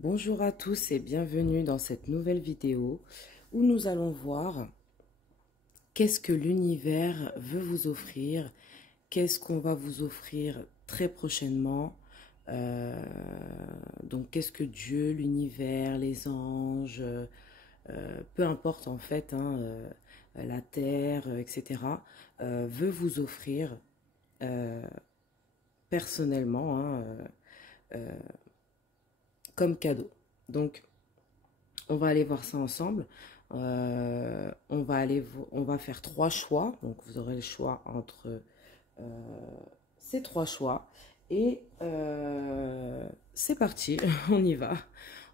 Bonjour à tous et bienvenue dans cette nouvelle vidéo où nous allons voir qu'est-ce que l'univers veut vous offrir, qu'est-ce qu'on va vous offrir très prochainement. Euh, donc qu'est-ce que Dieu, l'univers, les anges, peu importe en fait, la terre, etc., veut vous offrir euh, personnellement comme cadeau. Donc on va aller voir ça ensemble. On va faire trois choix. Donc, vous aurez le choix entre ces trois choix. Et c'est parti, on y va.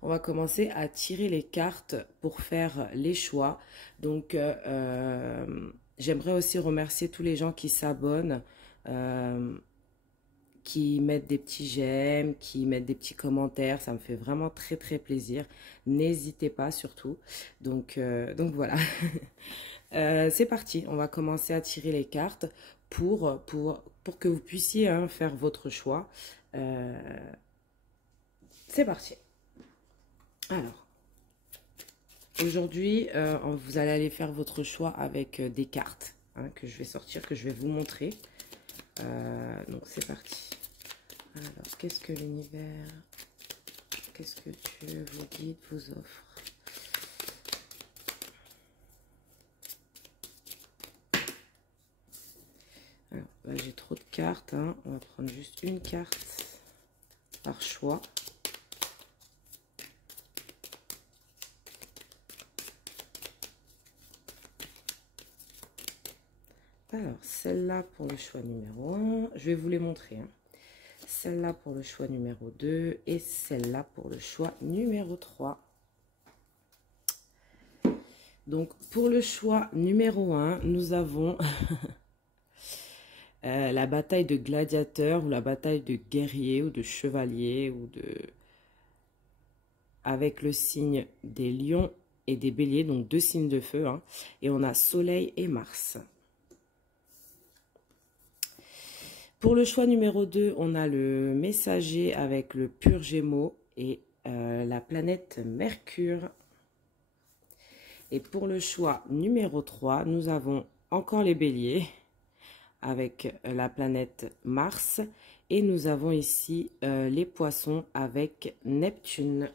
On va commencer à tirer les cartes pour faire les choix. Donc, j'aimerais aussi remercier tous les gens qui s'abonnent. Euh, qui mettent des petits j'aime, qui mettent des petits commentaires. Ça me fait vraiment très très plaisir. N'hésitez pas surtout. Donc voilà. C'est parti. On va commencer à tirer les cartes pour que vous puissiez faire votre choix. Euh, c'est parti. Alors, aujourd'hui, vous allez aller faire votre choix avec des cartes que je vais sortir, que je vais vous montrer. Donc c'est parti. Alors, qu'est-ce que l'univers, qu'est-ce que Dieu vous guide, vous offre? Alors, là, j'ai trop de cartes. On va prendre juste une carte par choix. Alors, celle-là pour le choix numéro 1. Je vais vous les montrer. Celle-là pour le choix numéro 2 et celle-là pour le choix numéro 3. Donc, pour le choix numéro 1, nous avons la bataille de gladiateurs ou la bataille de guerriers ou de chevaliers ou de... avec le signe des lions et des béliers, donc deux signes de feu. Et on a Soleil et Mars. Pour le choix numéro 2, on a le messager avec le pur Gémeaux et la planète Mercure. Et pour le choix numéro 3, nous avons encore les béliers avec la planète Mars. Et nous avons ici les poissons avec Neptune.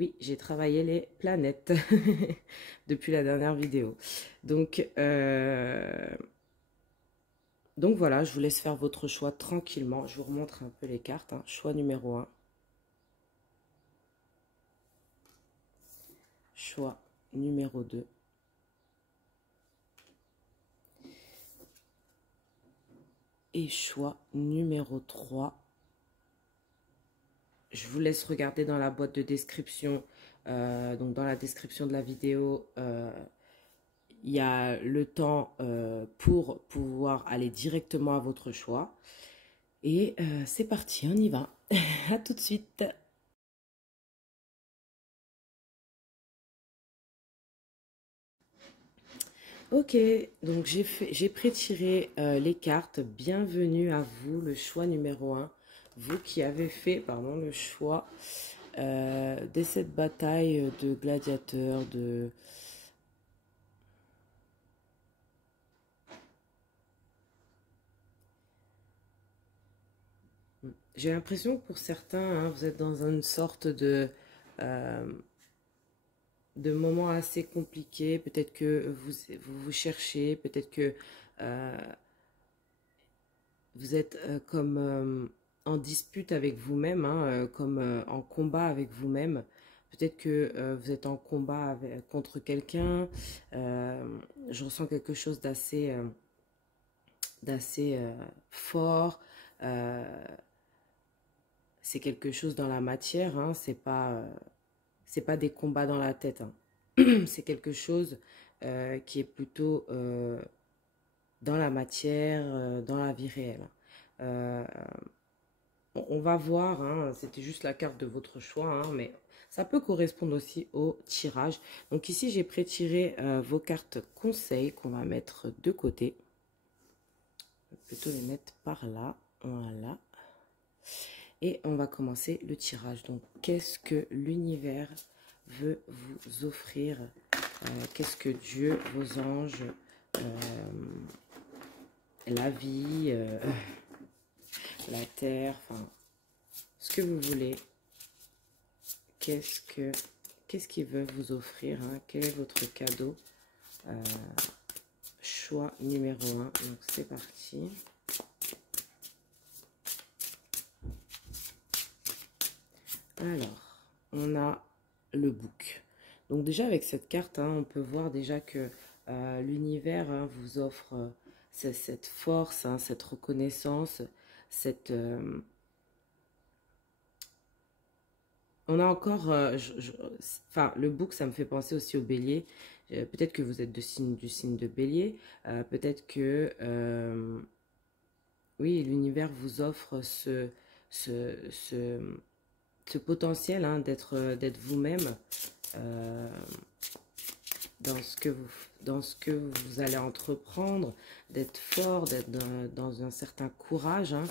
Oui, j'ai travaillé les planètes depuis la dernière vidéo. Donc voilà, je vous laisse faire votre choix tranquillement. Je vous remontre un peu les cartes. Choix numéro 1. Choix numéro 2. Et choix numéro 3. Je vous laisse regarder dans la boîte de description. Donc dans la description de la vidéo, il y a le temps pour pouvoir aller directement à votre choix. Et c'est parti, on y va. À tout de suite. Ok, donc j'ai pré-tiré les cartes. Bienvenue à vous, le choix numéro 1. Vous qui avez fait, pardon, le choix de cette bataille de gladiateurs, de... J'ai l'impression que pour certains, vous êtes dans une sorte euh, de moment assez compliqué. Peut-être que vous cherchez, peut-être que euh, vous êtes comme en dispute avec vous-même, comme en combat avec vous-même. Peut-être que vous êtes en combat contre quelqu'un. Je ressens quelque chose d'assez fort. Euh, c'est quelque chose dans la matière. C'est pas des combats dans la tête. C'est quelque chose qui est plutôt dans la matière, dans la vie réelle. Euh, on va voir, c'était juste la carte de votre choix, mais ça peut correspondre aussi au tirage. Donc ici, j'ai pré-tiré vos cartes conseils qu'on va mettre de côté. Je vais plutôt les mettre par là, voilà. et on va commencer le tirage. Donc, qu'est-ce que l'univers veut vous offrir? Qu'est-ce que Dieu, vos anges, la vie, la terre, enfin, ce que vous voulez. Qu'est-ce qu'il veut vous offrir, hein? Quel est votre cadeau? Choix numéro 1. Donc, c'est parti. Alors, on a le bouc. Donc déjà avec cette carte, hein, on peut voir déjà que l'univers vous offre cette force, hein, cette reconnaissance, cette... on a encore... enfin, le bouc, ça me fait penser aussi au bélier. Peut-être que vous êtes du signe de bélier. Peut-être que... oui, l'univers vous offre ce potentiel, hein, d'être vous-même dans ce que vous allez entreprendre, d'être fort, d'être dans un certain courage, hein.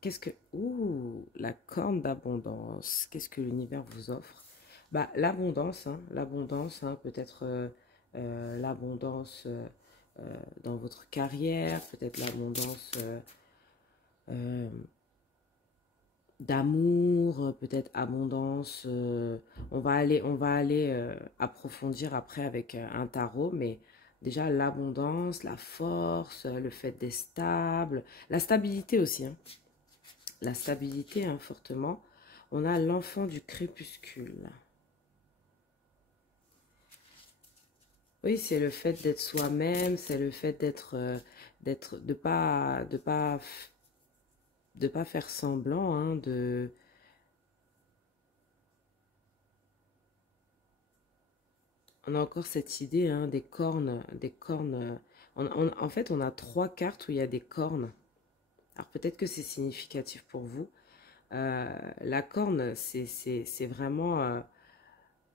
Qu'est-ce que... Ouh, la corne d'abondance. Qu'est-ce que l'univers vous offre? Bah, l'abondance, hein, peut-être l'abondance dans votre carrière, peut-être l'abondance... d'amour, peut-être abondance. On va aller approfondir après avec un tarot, mais déjà l'abondance, la force, le fait d'être stable, la stabilité aussi, hein. La stabilité, hein, fortement. On a l'enfant du crépuscule. Oui, c'est le fait d'être soi-même, c'est le fait de pas faire semblant, hein, on a encore cette idée, hein, des cornes, en fait, on a 3 cartes où il y a des cornes. Alors peut-être que c'est significatif pour vous. La corne, c'est vraiment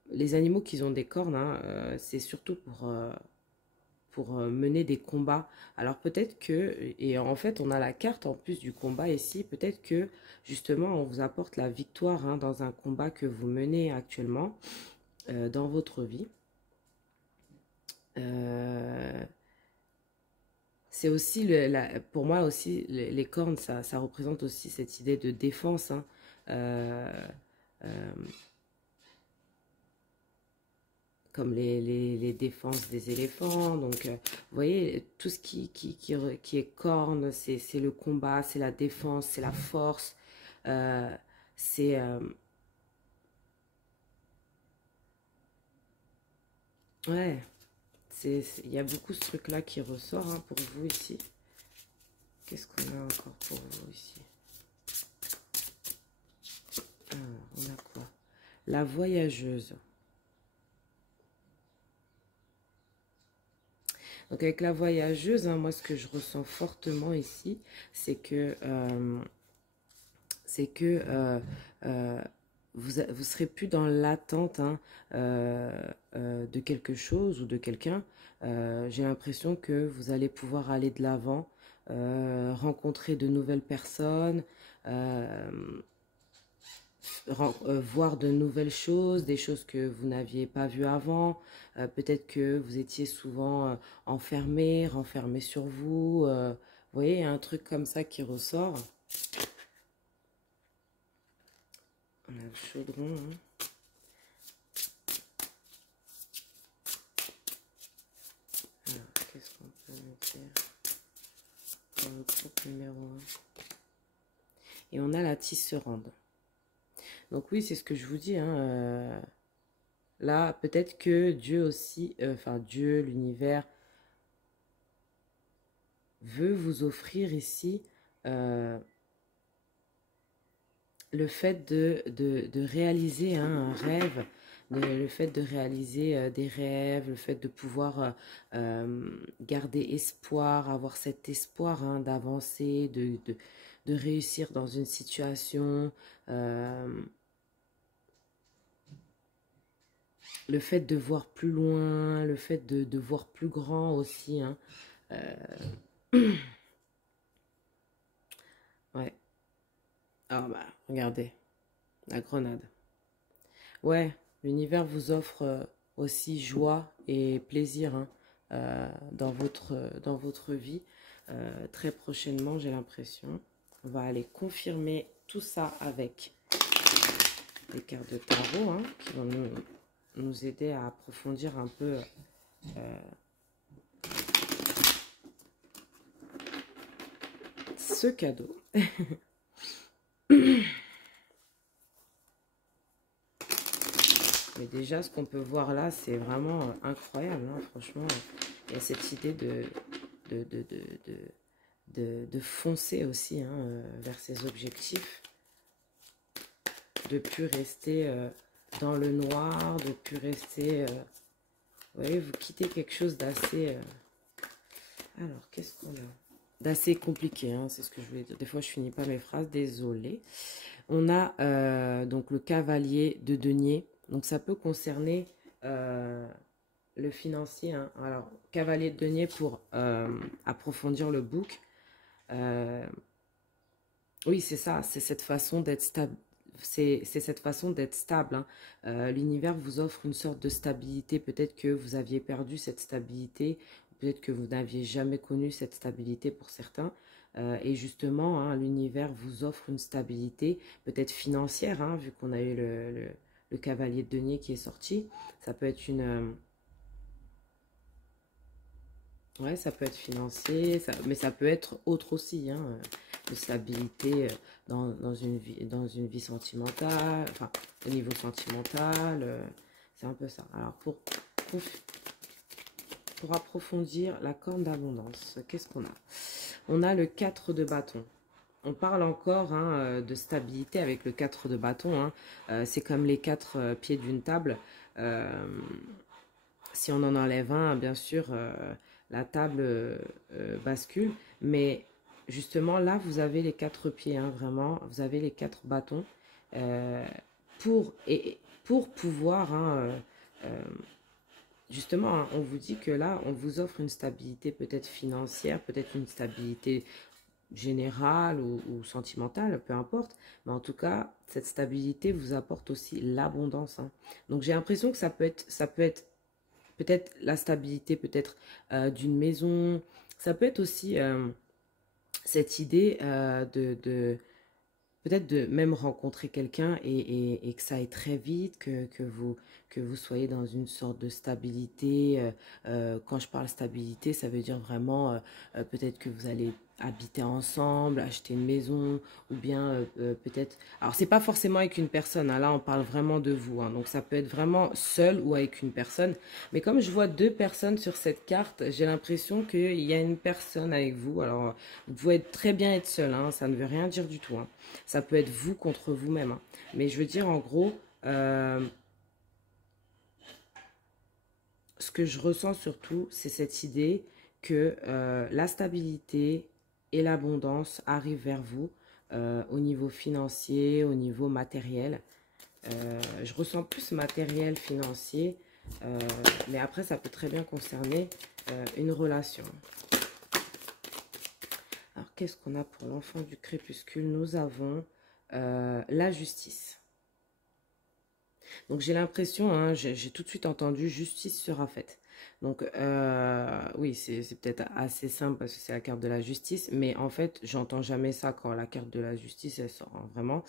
les animaux qui ont des cornes, hein, c'est surtout pour mener des combats. Alors peut-être que, et en fait on a la carte en plus du combat ici, peut-être que justement on vous apporte la victoire, hein, dans un combat que vous menez actuellement dans votre vie. C'est aussi, pour moi aussi, les cornes, ça représente aussi cette idée de défense, hein. Euh, comme les défenses des éléphants. Donc, vous voyez, tout ce qui est corne, c'est le combat, c'est la défense, c'est la force. C'est... ouais, il y a beaucoup ce truc-là qui ressort, hein, pour vous ici. Qu'est-ce qu'on a encore pour vous ici? Alors, on a quoi? La voyageuse. Donc avec la voyageuse, hein, moi ce que je ressens fortement ici, c'est que vous serez plus dans l'attente, hein, de quelque chose ou de quelqu'un. J'ai l'impression que vous allez pouvoir aller de l'avant, rencontrer de nouvelles personnes, voir de nouvelles choses, des choses que vous n'aviez pas vues avant. Peut-être que vous étiez souvent enfermé, renfermé sur vous. Vous voyez, il y a un truc comme ça qui ressort. On a le chaudron, hein. Alors, qu'est-ce qu'on peut me dire dans le groupe numéro 1? Et on a la tisserande. Donc oui, c'est ce que je vous dis, hein, là, peut-être que Dieu aussi, enfin Dieu, l'univers, veut vous offrir ici le fait de réaliser, hein, un rêve, le fait de réaliser des rêves, le fait de pouvoir garder espoir, avoir cet espoir, hein, d'avancer, de réussir dans une situation, le fait de voir plus loin, le fait de voir plus grand aussi, hein. Ah bah, regardez, la grenade. Ouais, l'univers vous offre aussi joie et plaisir hein, dans votre vie. Très prochainement, j'ai l'impression. On va aller confirmer tout ça avec les cartes de tarot hein, qui vont nous aider à approfondir un peu ce cadeau. Mais déjà, ce qu'on peut voir là, c'est vraiment incroyable. Hein, franchement, il y a cette idée de, de, de foncer aussi hein, vers ses objectifs. De ne plus rester dans le noir, de ne plus rester... vous voyez, vous quittez quelque chose d'assez... alors, qu'est-ce qu'on a? D'assez compliqué, hein, c'est ce que je voulais dire. Des fois, je finis pas mes phrases, désolée. On a donc le cavalier de denier. Donc, ça peut concerner le financier. Hein. Alors, cavalier de denier pour approfondir le book. Oui, c'est ça. C'est cette façon d'être stable. C'est cette façon d'être stable. Hein. L'univers vous offre une sorte de stabilité. Peut-être que vous aviez perdu cette stabilité. Peut-être que vous n'aviez jamais connu cette stabilité pour certains. Et justement, hein, l'univers vous offre une stabilité, peut-être financière, hein, vu qu'on a eu le cavalier de denier qui est sorti. Ça peut être une... ouais, ça peut être financier, mais ça peut être autre aussi, hein, de stabilité dans une vie sentimentale, enfin, au niveau sentimental, c'est un peu ça. Alors, pour approfondir la corne d'abondance, qu'est-ce qu'on a? On a le 4 de bâton. On parle encore hein, de stabilité avec le 4 de bâton. Hein. C'est comme les 4 pieds d'une table. Si on en enlève un, bien sûr, la table bascule. Mais justement, là, vous avez les 4 pieds, hein, vraiment. Vous avez les 4 bâtons pour pouvoir... Hein, justement, hein, on vous dit que là, on vous offre une stabilité peut-être financière, peut-être une stabilité générale ou sentimentale, peu importe. Mais en tout cas, cette stabilité vous apporte aussi l'abondance. Hein. Donc, j'ai l'impression que ça peut être peut-être la stabilité peut-être d'une maison. Ça peut être aussi cette idée peut-être de même rencontrer quelqu'un et que ça aille très vite, que vous soyez dans une sorte de stabilité. Quand je parle stabilité, ça veut dire vraiment peut-être que vous allez habiter ensemble, acheter une maison, ou bien peut-être... Alors, c'est pas forcément avec une personne, hein, là on parle vraiment de vous, hein, donc ça peut être vraiment seul ou avec une personne. Mais comme je vois 2 personnes sur cette carte, j'ai l'impression qu'il y a une personne avec vous. Alors, vous pouvez très bien être seul, hein, ça ne veut rien dire du tout. Hein. Ça peut être vous contre vous-même. Hein. Mais je veux dire, en gros, ce que je ressens surtout, c'est cette idée que la stabilité et l'abondance arrivent vers vous au niveau financier, au niveau matériel. Je ressens plus matériel, financier, mais après, ça peut très bien concerner une relation. Alors, qu'est-ce qu'on a pour l'enfant du crépuscule? Nous avons la justice. Donc, j'ai l'impression, hein, j'ai tout de suite entendu, justice sera faite. Donc, oui, c'est peut-être assez simple parce que c'est la carte de la justice, mais en fait, j'entends jamais ça quand la carte de la justice, elle sort, hein, vraiment.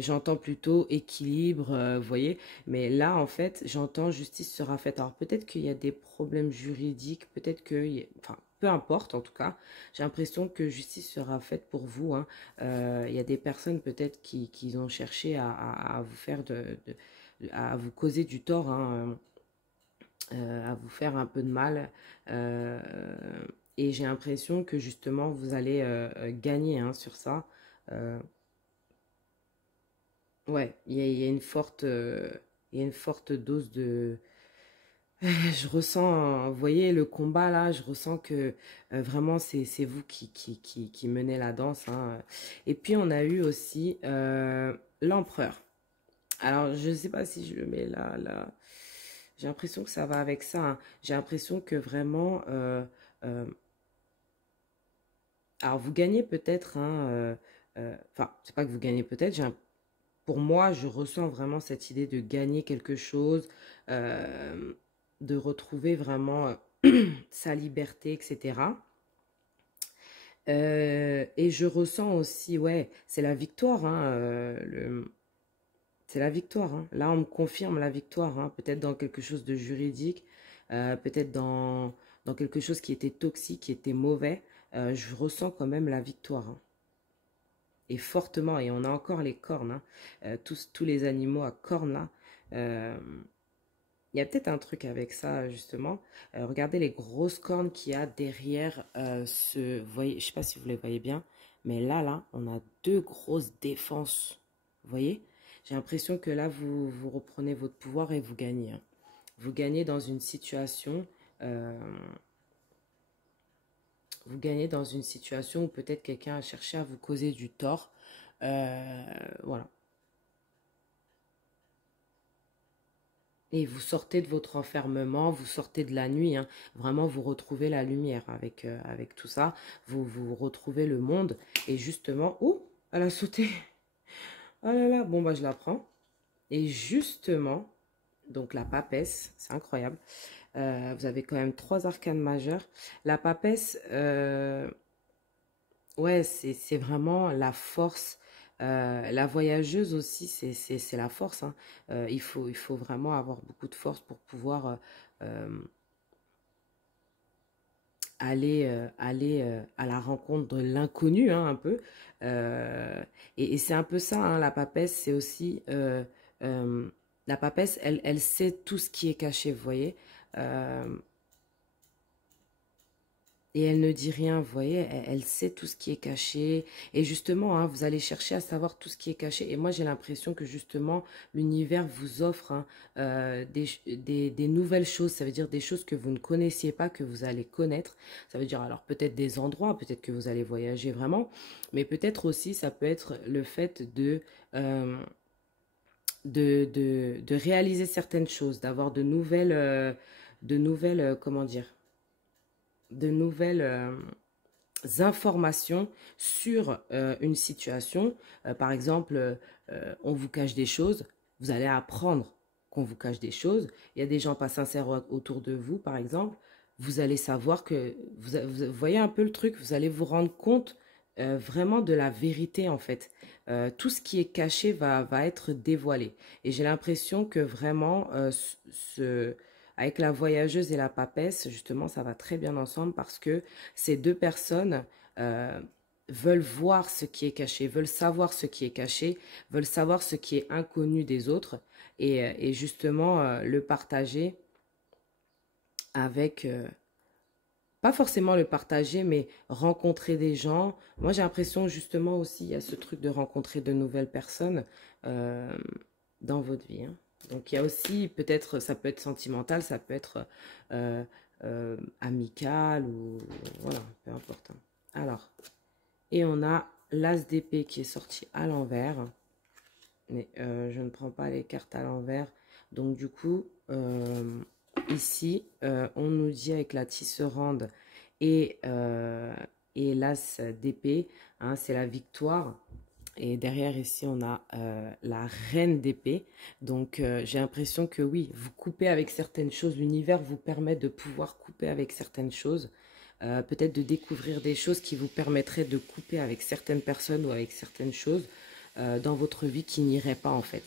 J'entends plutôt équilibre, vous voyez, mais là, en fait, j'entends justice sera faite. Alors, peut-être qu'il y a des problèmes juridiques, peut-être que, enfin, peu importe, en tout cas, j'ai l'impression que justice sera faite pour vous. Hein. Il y a des personnes peut-être qui ont cherché à vous faire à vous causer du tort, hein, à vous faire un peu de mal. Et j'ai l'impression que justement vous allez gagner hein, sur ça. Ouais, il y a une forte, il y a une forte dose de... Je ressens, vous voyez, le combat là, je ressens que vraiment c'est vous qui menez la danse. Hein. Et puis on a eu aussi l'empereur. Alors je ne sais pas si je le mets là. J'ai l'impression que ça va avec ça. Hein. J'ai l'impression que vraiment... euh, alors vous gagnez peut-être hein, Enfin, c'est pas que vous gagnez peut-être, pour moi, je ressens vraiment cette idée de gagner quelque chose, de retrouver vraiment sa liberté, etc. Et je ressens aussi, ouais, c'est la victoire, hein, c'est la victoire, hein. Là, on me confirme la victoire, hein, peut-être dans quelque chose de juridique, peut-être dans quelque chose qui était toxique, qui était mauvais. Je ressens quand même la victoire, hein. Et fortement, et on a encore les cornes, hein, tous les animaux à cornes là. Il y a peut-être un truc avec ça, justement. Regardez les grosses cornes qu'il y a derrière vous voyez, je ne sais pas si vous les voyez bien, mais là, on a deux grosses défenses. Vous voyez? J'ai l'impression que là, vous reprenez votre pouvoir et vous gagnez, hein. Vous gagnez dans une situation... vous gagnez dans une situation où peut-être quelqu'un a cherché à vous causer du tort. Voilà. Et vous sortez de votre enfermement, vous sortez de la nuit, hein. Vraiment vous retrouvez la lumière avec tout ça. Vous retrouvez le monde. Et justement, ouh, elle a sauté. Oh là là, bon bah je la prends. Et justement, donc la papesse, c'est incroyable. Vous avez quand même 3 arcanes majeures. La papesse, ouais, c'est vraiment la force. La voyageuse aussi, c'est la force, hein. Il faut vraiment avoir beaucoup de force pour pouvoir aller à la rencontre de l'inconnu, hein, un peu. Et c'est un peu ça, hein, la papesse, c'est aussi... la papesse, elle sait tout ce qui est caché, vous voyez. Et elle ne dit rien, vous voyez, elle sait tout ce qui est caché. Et justement, hein, vous allez chercher à savoir tout ce qui est caché. Et moi, j'ai l'impression que justement, l'univers vous offre, hein, des nouvelles choses. Ça veut dire des choses que vous ne connaissiez pas, que vous allez connaître. Ça veut dire alors peut-être des endroits, peut-être que vous allez voyager vraiment. Mais peut-être aussi, ça peut être le fait de réaliser certaines choses, d'avoir de nouvelles, comment dire, de nouvelles informations sur une situation. Par exemple, on vous cache des choses, vous allez apprendre qu'on vous cache des choses. Il y a des gens pas sincères autour de vous, par exemple. Vous allez savoir que, vous voyez un peu le truc, vous allez vous rendre compte vraiment de la vérité en fait. Tout ce qui est caché va être dévoilé. Et j'ai l'impression que vraiment, avec la voyageuse et la papesse, justement, ça va très bien ensemble parce que ces deux personnes euh, veulent voir ce qui est caché, veulent savoir ce qui est caché, veulent savoir ce qui est inconnu des autres et justement le partager avec, pas forcément le partager, mais rencontrer des gens. Moi, j'ai l'impression justement aussi, il y a ce truc de rencontrer de nouvelles personnes euh, dans votre vie, hein. Donc, il y a aussi, peut-être, ça peut être sentimental, ça peut être amical ou voilà, peu importe, hein. Alors, et on a l'as d'épée qui est sorti à l'envers. Mais je ne prends pas les cartes à l'envers. Donc, du coup, ici, on nous dit avec la tisserande et l'as d'épée, hein, c'est la victoire. Et derrière, ici, on a la reine d'épée. Donc, j'ai l'impression que oui, vous coupez avec certaines choses. L'univers vous permet de pouvoir couper avec certaines choses. Peut-être de découvrir des choses qui vous permettraient de couper avec certaines personnes ou avec certaines choses dans votre vie qui n'iraient pas en fait.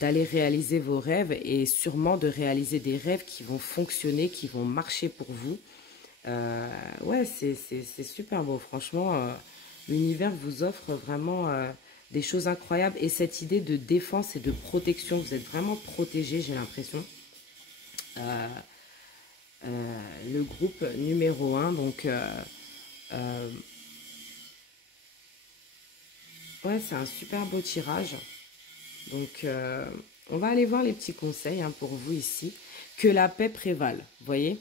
D'aller réaliser vos rêves et sûrement de réaliser des rêves qui vont fonctionner, qui vont marcher pour vous. Ouais, c'est super beau. Franchement, l'univers vous offre vraiment des choses incroyables. Et cette idée de défense et de protection, vous êtes vraiment protégé, j'ai l'impression. Le groupe numéro 1, donc ouais, c'est un super beau tirage. Donc on va aller voir les petits conseils, hein, pour vous ici. Que la paix prévale, vous voyez.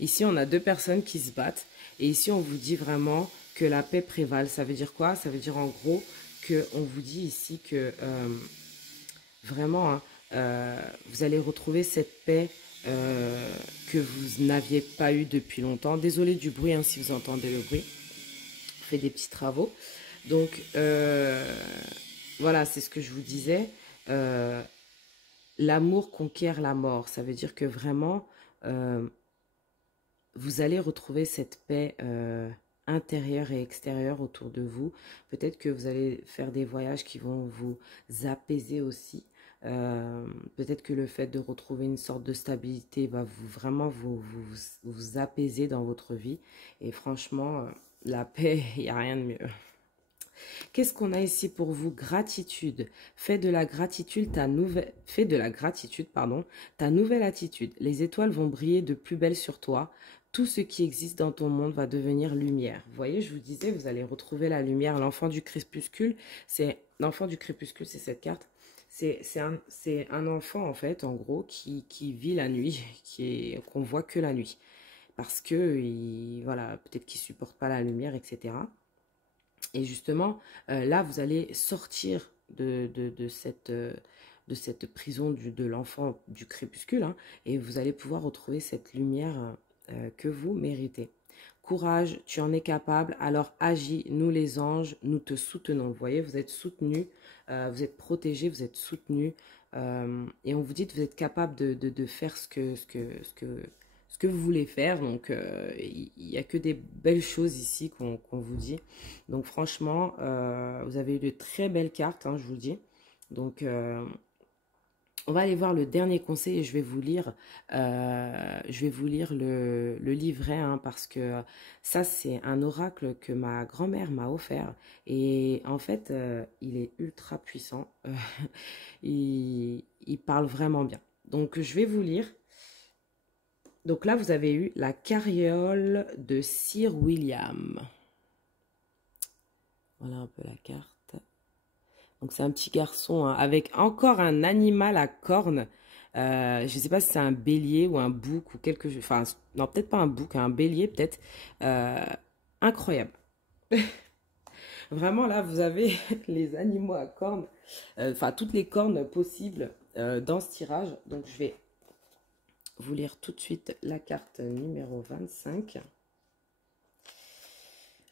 Ici, on a deux personnes qui se battent. Et ici, on vous dit vraiment que la paix prévale. Ça veut dire quoi? Ça veut dire en gros qu'on vous dit ici que vraiment, hein, vous allez retrouver cette paix que vous n'aviez pas eue depuis longtemps. Désolée du bruit, hein, si vous entendez le bruit. On fait des petits travaux. Donc, voilà, c'est ce que je vous disais. L'amour conquiert la mort. Ça veut dire que vraiment, vous allez retrouver cette paix intérieure et extérieure autour de vous. Peut-être que vous allez faire des voyages qui vont vous apaiser aussi. Peut-être que le fait de retrouver une sorte de stabilité va vraiment vous apaiser dans votre vie. Et franchement, la paix, il n'y a rien de mieux. Qu'est-ce qu'on a ici pour vous? Gratitude. Fais de la gratitude ta nouvelle attitude. Les étoiles vont briller de plus belle sur toi. Tout ce qui existe dans ton monde va devenir lumière. Vous voyez, je vous disais, vous allez retrouver la lumière. L'enfant du crépuscule, c'est cette carte. C'est un enfant, en fait, en gros, qui vit la nuit, qu'on voit que la nuit. Parce que, voilà, peut-être qu'il ne supporte pas la lumière, etc. Et justement, là, vous allez sortir de cette prison de l'enfant du crépuscule, hein, et vous allez pouvoir retrouver cette lumière que vous méritez. Courage, tu en es capable, alors agis, nous les anges, nous te soutenons. Vous voyez, vous êtes soutenus, vous êtes protégés, vous êtes soutenus, et on vous dit que vous êtes capable de faire ce que vous voulez faire. Donc, il n'y a que des belles choses ici qu'on vous dit. Donc, franchement, vous avez eu de très belles cartes, hein, je vous le dis. Donc, on va aller voir le dernier conseil et je vais vous lire le livret, hein, parce que ça, c'est un oracle que ma grand-mère m'a offert. Et en fait, il est ultra puissant. Il parle vraiment bien. Donc, je vais vous lire. Donc là, vous avez eu la carriole de Sir William. Voilà un peu la carte. Donc c'est un petit garçon, hein, avec encore un animal à cornes. Je ne sais pas si c'est un bélier ou un bouc ou quelque chose. Enfin, non, peut-être pas un bouc, un bélier peut-être. Incroyable. Vraiment, là, vous avez les animaux à cornes. Enfin, toutes les cornes possibles dans ce tirage. Donc, je vais vous lire tout de suite la carte numéro 25.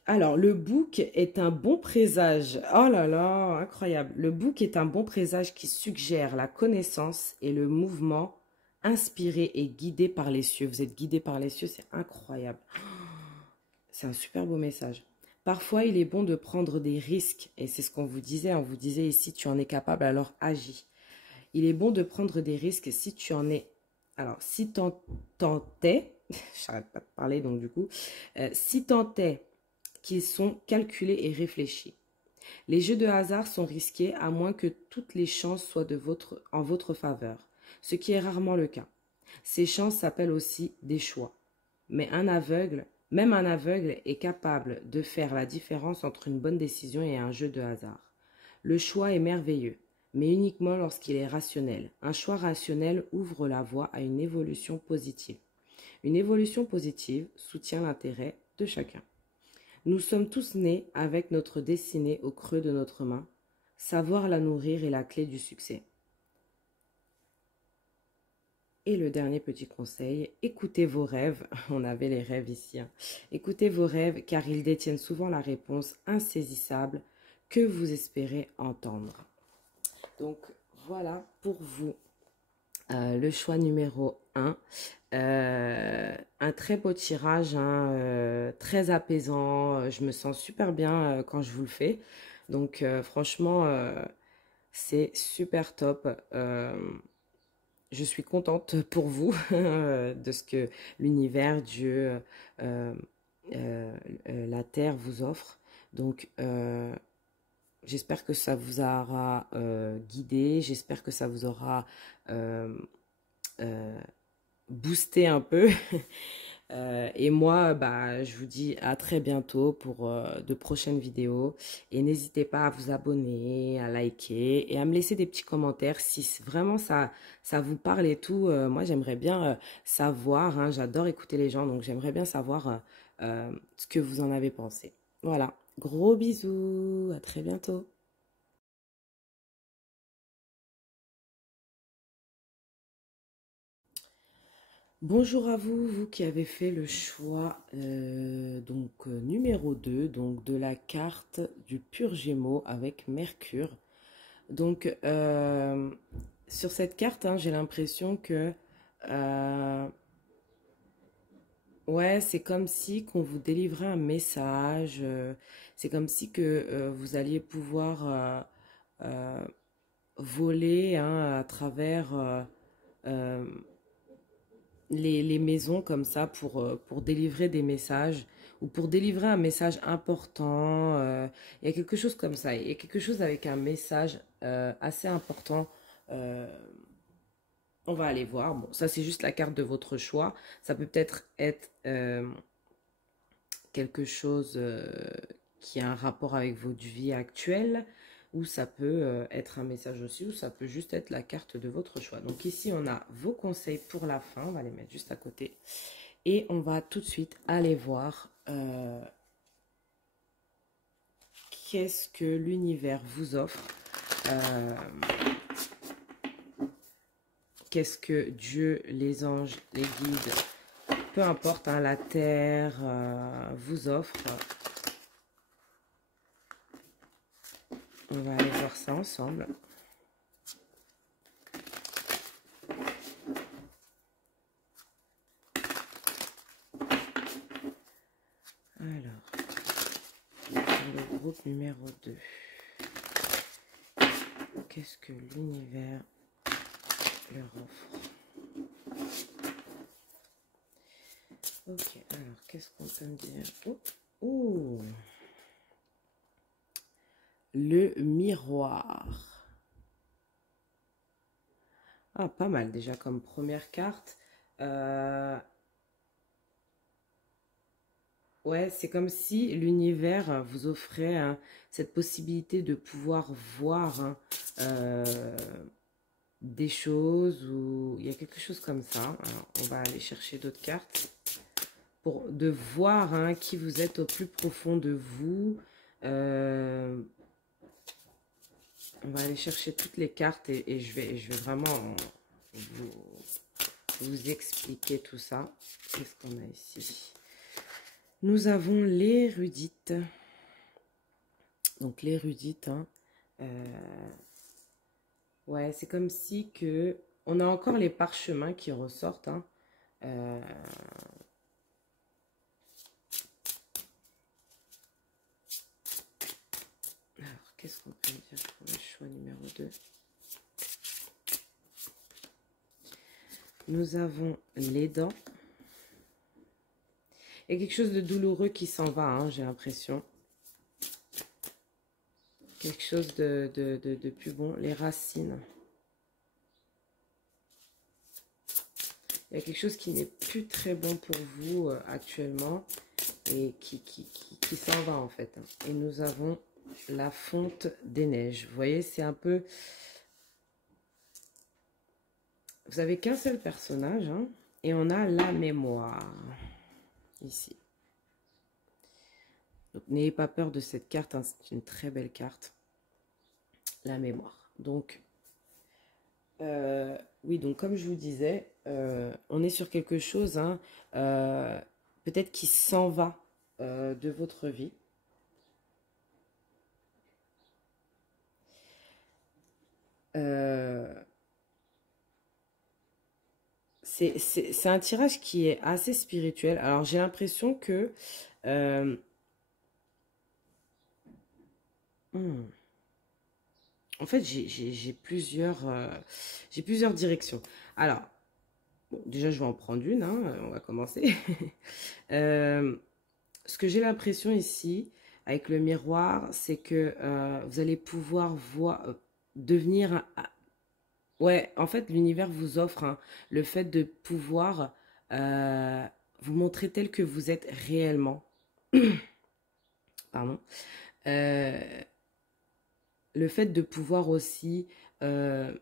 Alors, le bouc est un bon présage. Oh là là, incroyable. Le bouc est un bon présage qui suggère la connaissance et le mouvement inspiré et guidé par les cieux. Vous êtes guidé par les cieux, c'est incroyable. C'est un super beau message. Parfois, il est bon de prendre des risques. Et c'est ce qu'on vous disait. On vous disait ici, tu en es capable, alors agis. Il est bon de prendre des risques si tu en es... Alors, si t'en es... J'arrête pas de parler, donc du coup... si t'en es qu'ils sont calculés et réfléchis. Les jeux de hasard sont risqués à moins que toutes les chances soient en votre faveur, ce qui est rarement le cas. Ces chances s'appellent aussi des choix. Mais même un aveugle est capable de faire la différence entre une bonne décision et un jeu de hasard. Le choix est merveilleux, mais uniquement lorsqu'il est rationnel. Un choix rationnel ouvre la voie à une évolution positive. Une évolution positive soutient l'intérêt de chacun. Nous sommes tous nés avec notre destinée au creux de notre main. Savoir la nourrir est la clé du succès. Et le dernier petit conseil, écoutez vos rêves. On avait les rêves ici. Hein. Écoutez vos rêves car ils détiennent souvent la réponse insaisissable que vous espérez entendre. Donc voilà pour vous le choix numéro 1. Un très beau tirage, hein, très apaisant. Je me sens super bien quand je vous le fais. Donc franchement, c'est super top. Je suis contente pour vous de ce que l'univers, Dieu, la terre vous offre. Donc j'espère que ça vous aura guidé. J'espère que ça vous aura booster un peu. Et moi, bah, je vous dis à très bientôt pour de prochaines vidéos. Et n'hésitez pas à vous abonner, à liker et à me laisser des petits commentaires si vraiment ça vous parle et tout. Moi, j'aimerais bien savoir, hein, j'adore écouter les gens, donc j'aimerais bien savoir ce que vous en avez pensé. Voilà, gros bisous, à très bientôt. Bonjour à vous, vous qui avez fait le choix numéro 2 donc de la carte du pur Gémeaux avec Mercure. Donc sur cette carte, hein, j'ai l'impression que euh, ouais, c'est comme si qu'on vous délivrait un message, c'est comme si que vous alliez pouvoir euh, voler hein, à travers euh, les maisons comme ça pour délivrer des messages ou pour délivrer un message important. Il y a quelque chose comme ça. Il y a quelque chose avec un message assez important. euh, on va aller voir. Bon, ça c'est juste la carte de votre choix. Ça peut peut-être être quelque chose qui a un rapport avec votre vie actuelle, ou ça peut être un message aussi, ou ça peut juste être la carte de votre choix. Donc ici, on a vos conseils pour la fin, on va les mettre juste à côté. Et on va tout de suite aller voir qu'est-ce que l'univers vous offre, euh, qu'est-ce que Dieu, les anges, les guides, peu importe, hein, la terre vous offre. On va aller voir ça ensemble. Alors, le groupe numéro 2. Qu'est-ce que l'univers leur offre? Ok, alors, qu'est-ce qu'on peut me dire? Oh, oh, le miroir. Ah, pas mal déjà comme première carte. Ouais, c'est comme si l'univers vous offrait hein, cette possibilité de pouvoir voir hein, euh, des choses ou il y a quelque chose comme ça. Alors, on va aller chercher d'autres cartes pour de voir hein, qui vous êtes au plus profond de vous. On va aller chercher toutes les cartes et je vais vraiment vous, vous expliquer tout ça. Qu'est-ce qu'on a ici? Nous avons l'érudite. Donc l'érudite, hein, ouais, c'est comme si que on a encore les parchemins qui ressortent. Hein, euh, alors, qu'est-ce qu'on peut dire pour le choix numéro 2? Nous avons les dents. Il y a quelque chose de douloureux qui s'en va, hein, j'ai l'impression. Quelque chose de plus bon. Les racines. Il y a quelque chose qui n'est plus très bon pour vous actuellement et qui s'en va en fait. Hein. Et nous avons la fonte des neiges. Vous voyez, c'est un peu... Vous avez qu'un seul personnage hein, et on a la mémoire ici. Donc n'ayez pas peur de cette carte, hein, c'est une très belle carte. La mémoire. Donc, oui, donc comme je vous disais, on est sur quelque chose, hein, peut-être qui s'en va de votre vie. C'est un tirage qui est assez spirituel. Alors j'ai l'impression que... euh, hmm, en fait, j'ai plusieurs directions. Alors, bon, déjà, je vais en prendre une, hein, on va commencer. Euh, ce que j'ai l'impression ici, avec le miroir, c'est que vous allez pouvoir voir, devenir... ouais, en fait, l'univers vous offre hein, le fait de pouvoir euh, vous montrer tel que vous êtes réellement. Pardon. Euh, le fait de pouvoir aussi euh,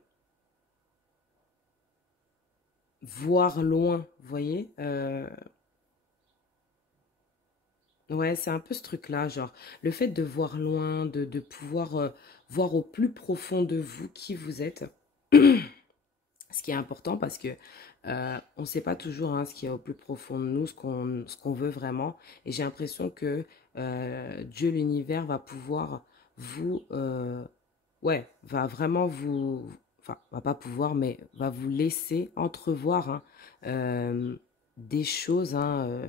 voir loin, vous voyez ouais, c'est un peu ce truc-là, genre, le fait de voir loin, de pouvoir voir au plus profond de vous qui vous êtes, ce qui est important parce que On ne sait pas toujours hein, ce qu'il y a au plus profond de nous, ce qu'on veut vraiment. Et j'ai l'impression que Dieu, l'univers, va pouvoir vous, ouais, va vraiment vous, enfin, va pas pouvoir, mais va vous laisser entrevoir hein, des choses hein,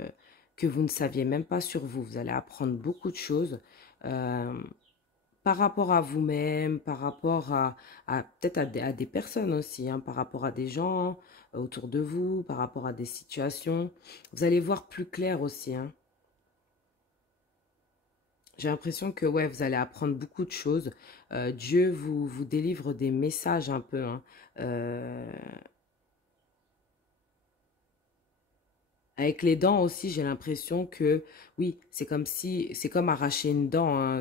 que vous ne saviez même pas sur vous. Vous allez apprendre beaucoup de choses. Euh, par rapport à vous-même, par rapport à peut-être à des personnes aussi, hein, par rapport à des gens autour de vous, par rapport à des situations. Vous allez voir plus clair aussi. Hein. J'ai l'impression que ouais, vous allez apprendre beaucoup de choses. Dieu vous délivre des messages un peu. Hein. Euh, avec les dents aussi, j'ai l'impression que oui, c'est comme arracher une dent. Hein.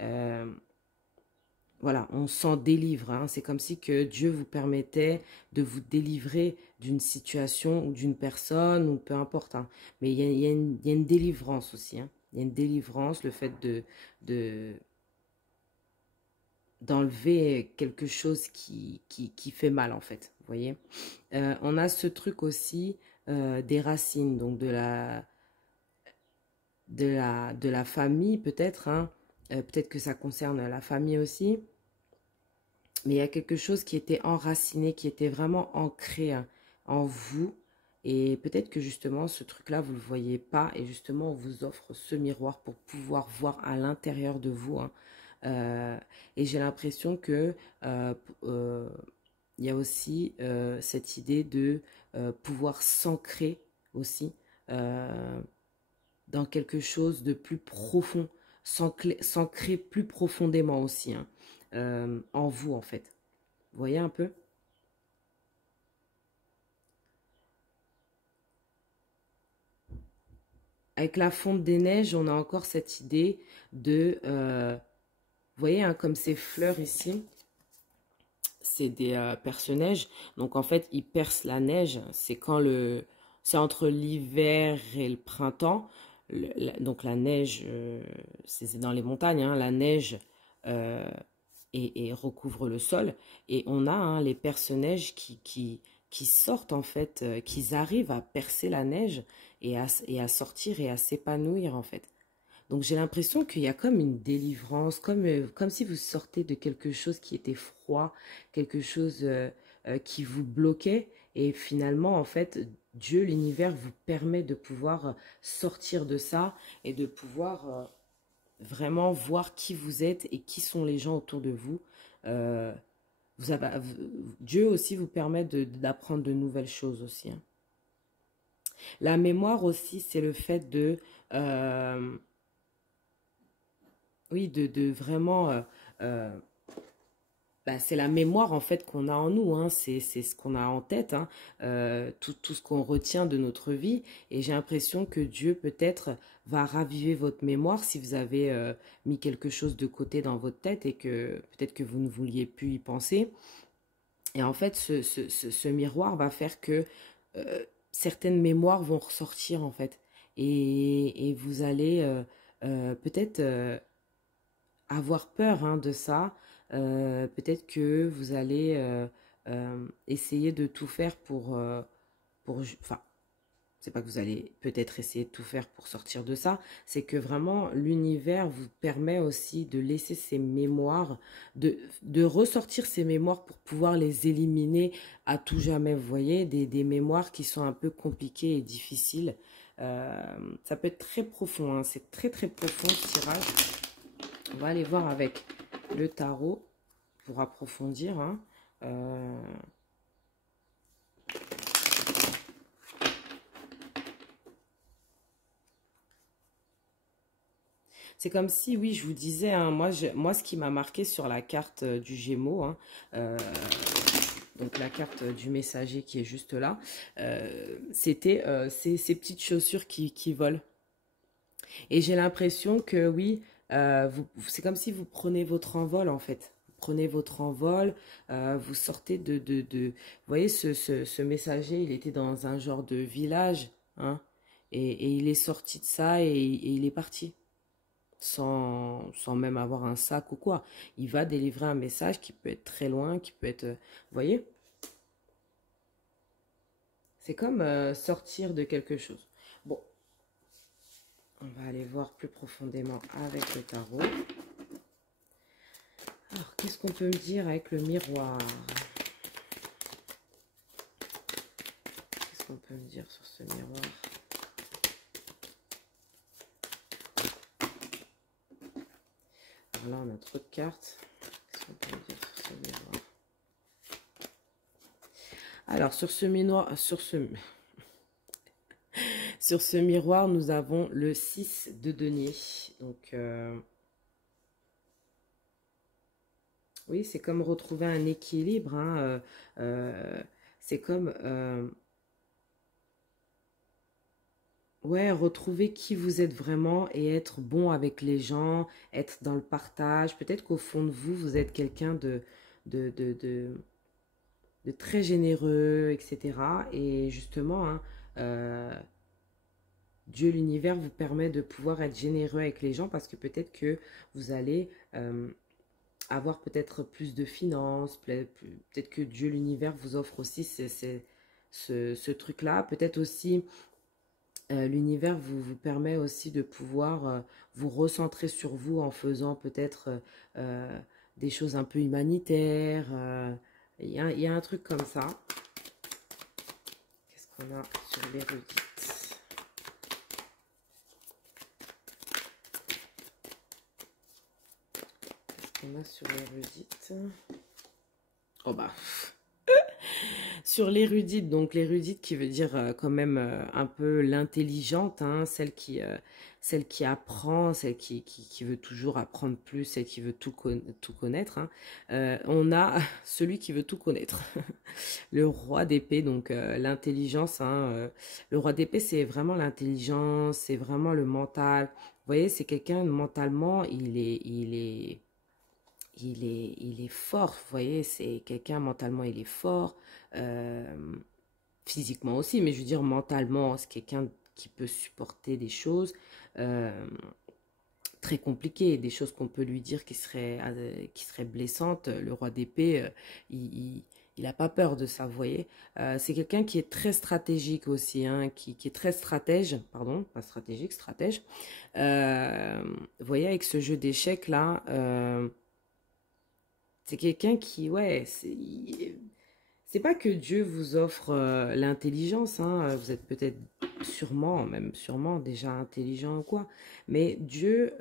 Euh, Voilà, on s'en délivre. Hein. C'est comme si que Dieu vous permettait de vous délivrer d'une situation ou d'une personne ou peu importe. Hein. Mais il y a une délivrance aussi. Hein. Il y a une délivrance, le fait de, d'enlever quelque chose qui fait mal en fait. Vous voyez. On a ce truc aussi des racines, donc de la famille peut-être. Hein. Peut-être que ça concerne la famille aussi. Mais il y a quelque chose qui était enraciné, qui était vraiment ancré hein, en vous. Et peut-être que justement, ce truc-là, vous ne le voyez pas. Et justement, on vous offre ce miroir pour pouvoir voir à l'intérieur de vous. Hein. Euh, et j'ai l'impression que euh, il y a aussi cette idée de pouvoir s'ancrer aussi euh, dans quelque chose de plus profond, s'ancrer plus profondément aussi hein, en vous en fait. Vous voyez un peu? Avec la fonte des neiges, on a encore cette idée de, vous voyez, hein, comme ces fleurs ici, c'est des perce-neige. Donc en fait, ils percent la neige. C'est entre l'hiver et le printemps. Donc la neige, c'est dans les montagnes. Hein, la neige euh, et recouvre le sol. Et on a hein, les perce-neige qui sortent en fait, qui arrivent à percer la neige et à sortir et à s'épanouir en fait. Donc j'ai l'impression qu'il y a comme une délivrance, comme si vous sortez de quelque chose qui était froid, quelque chose qui vous bloquait. Et finalement, en fait, Dieu, l'univers, vous permet de pouvoir sortir de ça et de pouvoir vraiment voir qui vous êtes et qui sont les gens autour de vous. Euh, Dieu aussi vous permet d'apprendre de nouvelles choses aussi. Hein. La mémoire aussi, c'est le fait de... euh, oui, de vraiment... euh, bah, c'est la mémoire en fait qu'on a en nous, hein. C'est ce qu'on a en tête, hein. Tout ce qu'on retient de notre vie. Et j'ai l'impression que Dieu peut-être va raviver votre mémoire si vous avez mis quelque chose de côté dans votre tête et que peut-être que vous ne vouliez plus y penser. Et en fait, ce miroir va faire que certaines mémoires vont ressortir en fait. Et vous allez peut-être avoir peur hein, de ça. Peut-être que vous allez essayer de tout faire enfin, c'est pas que vous allez peut-être essayer de tout faire pour sortir de ça, c'est que vraiment l'univers vous permet aussi de laisser ces mémoires, de ressortir ces mémoires pour pouvoir les éliminer à tout jamais. Vous voyez, des mémoires qui sont un peu compliquées et difficiles. Ça peut être très profond, hein, c'est très très profond ce tirage. On va aller voir avec le tarot pour approfondir. Hein. C'est comme si, oui, je vous disais, hein, moi, ce qui m'a marqué sur la carte du Gémeaux, hein, euh, donc la carte du messager qui est juste là, c'était ces petites chaussures qui volent. Et j'ai l'impression que oui, c'est comme si vous prenez votre envol en fait. Vous prenez votre envol, vous sortez Vous voyez, ce messager, il était dans un genre de village, hein, et il est sorti de ça et il est parti. Sans même avoir un sac ou quoi. Il va délivrer un message qui peut être très loin, qui peut être... vous voyez? C'est comme sortir de quelque chose. Bon, on va aller voir plus profondément avec le tarot. Alors, qu'est-ce qu'on peut me dire avec le miroir? Qu'est-ce qu'on peut me dire sur ce miroir? Alors là, on a trop de cartes. Qu'est-ce qu'on peut me dire sur ce miroir? Alors, sur ce miroir, sur ce miroir, nous avons le 6 de denier. Donc, oui, c'est comme retrouver un équilibre. Hein, c'est comme... ouais, retrouver qui vous êtes vraiment et être bon avec les gens, être dans le partage. Peut-être qu'au fond de vous, vous êtes quelqu'un de, de, de, de très généreux, etc. Et justement, hein, Dieu, l'univers vous permet de pouvoir être généreux avec les gens parce que peut-être que vous allez avoir peut-être plus de finances, peut-être que Dieu, l'univers vous offre aussi ce truc-là. Peut-être aussi l'univers vous permet aussi de pouvoir vous recentrer sur vous en faisant peut-être des choses un peu humanitaires. Il y a un truc comme ça. Qu'est-ce qu'on a sur l'érudite? On a sur l'érudite. Oh bah. Sur l'érudite, donc l'érudite qui veut dire quand même un peu l'intelligente, hein, celle qui apprend, celle qui veut toujours apprendre plus, celle qui veut tout connaître. Hein. On a celui qui veut tout connaître, le roi d'épée, donc l'intelligence. Hein, le roi d'épée, c'est vraiment l'intelligence, c'est vraiment le mental. Vous voyez, c'est quelqu'un mentalement, il est fort, vous voyez, c'est quelqu'un mentalement, il est fort, physiquement aussi, mais je veux dire mentalement, c'est quelqu'un qui peut supporter des choses très compliquées, des choses qu'on peut lui dire qui seraient blessantes. Le roi d'épée, il n'a pas peur de ça, vous voyez. C'est quelqu'un qui est très stratégique aussi, hein, qui est très stratège, pardon, pas stratégique, stratège. Vous voyez, avec ce jeu d'échecs là, c'est quelqu'un qui, ouais, c'est pas que Dieu vous offre l'intelligence, hein, vous êtes peut-être sûrement, même sûrement déjà intelligent ou quoi, mais Dieu,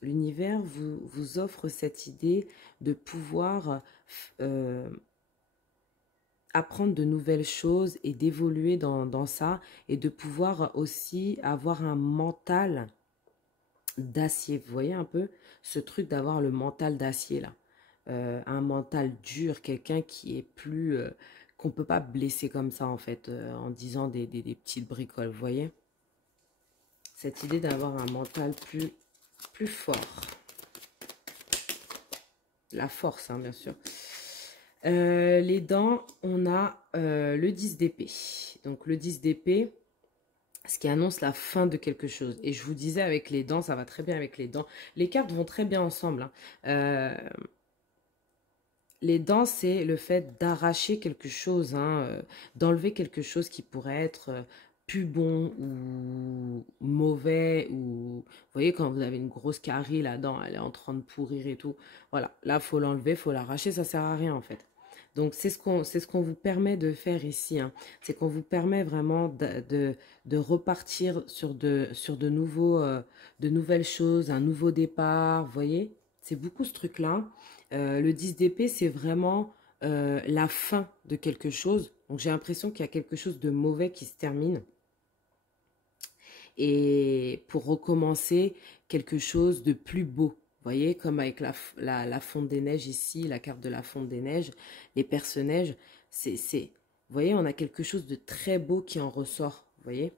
l'univers vous offre cette idée de pouvoir euh, apprendre de nouvelles choses et d'évoluer dans ça et de pouvoir aussi avoir un mental d'acier. Vous voyez un peu ce truc d'avoir le mental d'acier là. Un mental dur, quelqu'un qui est plus... qu'on ne peut pas blesser comme ça en fait, en disant des petites bricoles, vous voyez. Cette idée d'avoir un mental plus fort. La force, hein, bien sûr. Les dents, on a le 10 d'épée. Donc le 10 d'épée, ce qui annonce la fin de quelque chose. Et je vous disais avec les dents, ça va très bien avec les dents. Les cartes vont très bien ensemble. Hein. Les dents, c'est le fait d'arracher quelque chose, hein, d'enlever quelque chose qui pourrait être plus bon ou mauvais. Ou... Vous voyez, quand vous avez une grosse carie là-dedans, elle est en train de pourrir et tout. Voilà, là, il faut l'enlever, il faut l'arracher, ça ne sert à rien en fait. Donc, c'est ce qu'on vous permet de faire ici. Hein. C'est qu'on vous permet vraiment de repartir sur de nouvelles choses, un nouveau départ. Vous voyez, c'est beaucoup ce truc-là. Le 10 d'épée, c'est vraiment la fin de quelque chose. Donc, j'ai l'impression qu'il y a quelque chose de mauvais qui se termine. Et pour recommencer, quelque chose de plus beau. Vous voyez, comme avec la fonte des neiges ici, la carte de la fonte des neiges, les perce-neiges, vous voyez, on a quelque chose de très beau qui en ressort. Vous voyez?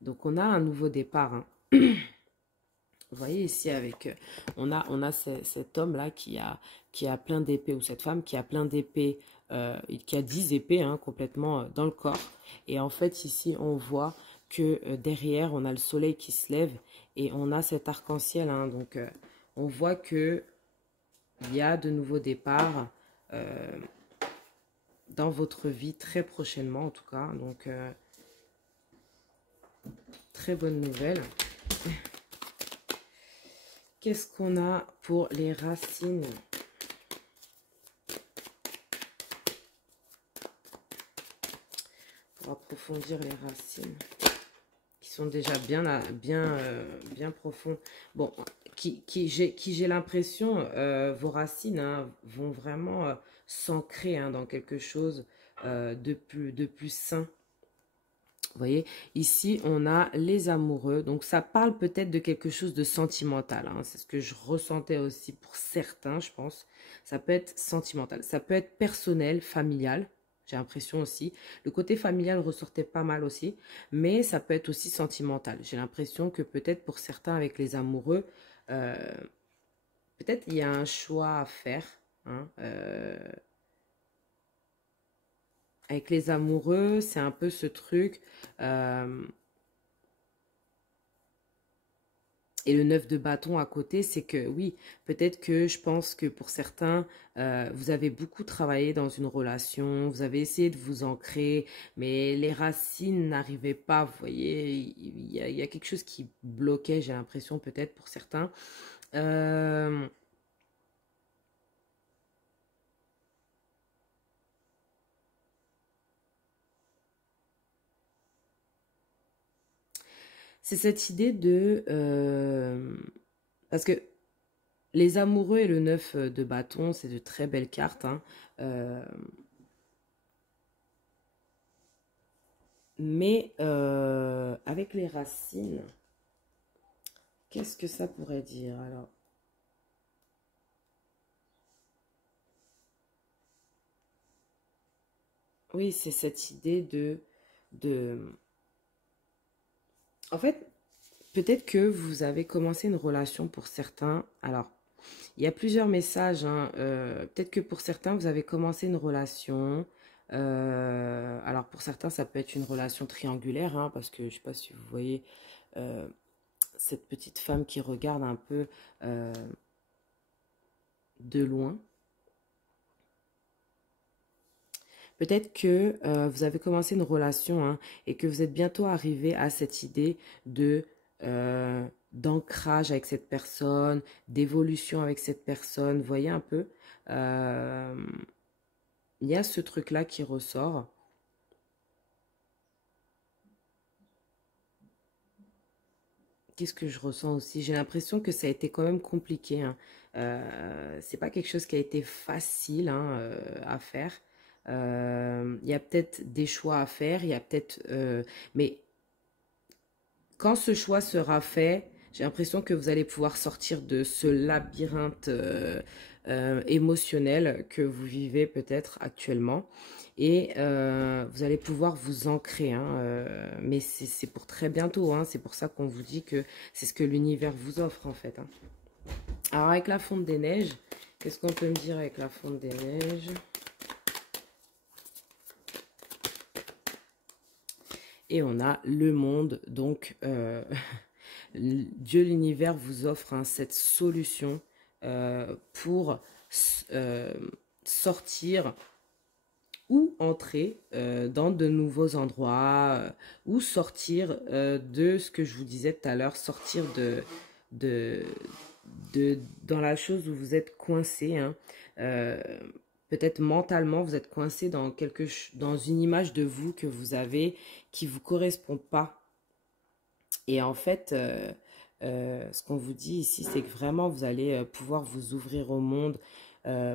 Donc, on a un nouveau départ. Hein. Vous voyez ici avec, on a cet homme-là qui a plein d'épées, ou cette femme qui a plein d'épées, qui a 10 épées hein, complètement dans le corps. Et en fait ici on voit que derrière on a le soleil qui se lève et on a cet arc-en-ciel. Hein, donc on voit que il y a de nouveaux départs. dans votre vie très prochainement en tout cas. Donc, très bonne nouvelle. Qu'est-ce qu'on a pour les racines? Pour approfondir les racines. Qui sont déjà bien profonds. Bon, j'ai l'impression, vos racines hein, vont vraiment s'ancrer hein, dans quelque chose de plus sain. Vous voyez, ici, on a les amoureux. Donc, ça parle peut-être de quelque chose de sentimental. Hein. C'est ce que je ressentais aussi pour certains, je pense. Ça peut être sentimental. Ça peut être personnel, familial. J'ai l'impression aussi. Le côté familial ressortait pas mal aussi. Mais ça peut être aussi sentimental. J'ai l'impression que peut-être pour certains, avec les amoureux, euh, peut-être il y a un choix à faire. Hein, avec les amoureux, c'est un peu ce truc. Et le 9 de bâton à côté, c'est que oui, peut-être que je pense que pour certains, vous avez beaucoup travaillé dans une relation, vous avez essayé de vous ancrer, mais les racines n'arrivaient pas, vous voyez, il y a quelque chose qui bloquait, j'ai l'impression peut-être pour certains. C'est cette idée de... parce que les amoureux et le 9 de bâton, c'est de très belles cartes. Hein. Mais avec les racines, qu'est-ce que ça pourrait dire alors? Oui, c'est cette idée de... En fait, peut-être que vous avez commencé une relation pour certains. Alors, il y a plusieurs messages. Hein. Peut-être que pour certains, vous avez commencé une relation. Alors, pour certains, ça peut être une relation triangulaire, hein, parce que je ne sais pas si vous voyez euh, cette petite femme qui regarde un peu de loin. Peut-être que vous avez commencé une relation hein, et que vous êtes bientôt arrivé à cette idée de d'ancrage avec cette personne, d'évolution avec cette personne. Vous voyez un peu, il y a ce truc-là qui ressort. Qu'est-ce que je ressens aussi? J'ai l'impression que ça a été quand même compliqué. Hein. C'est pas quelque chose qui a été facile hein, à faire. Il y a peut-être des choix à faire, il y a peut-être, mais quand ce choix sera fait, j'ai l'impression que vous allez pouvoir sortir de ce labyrinthe émotionnel que vous vivez peut-être actuellement. Et vous allez pouvoir vous ancrer. Hein, mais c'est pour très bientôt. Hein, c'est pour ça qu'on vous dit que c'est ce que l'univers vous offre en fait. Hein. Alors avec la fonte des neiges, qu'est-ce qu'on peut me dire avec la fonte des neiges? Et on a le monde, donc Dieu, l'univers vous offre hein, cette solution pour sortir ou entrer dans de nouveaux endroits ou sortir de ce que je vous disais tout à l'heure, sortir de, dans la chose où vous êtes coincé. Hein, peut-être mentalement, vous êtes coincé dans, dans une image de vous que vous avez qui ne vous correspond pas. Et en fait, ce qu'on vous dit ici, c'est que vraiment, vous allez pouvoir vous ouvrir au monde,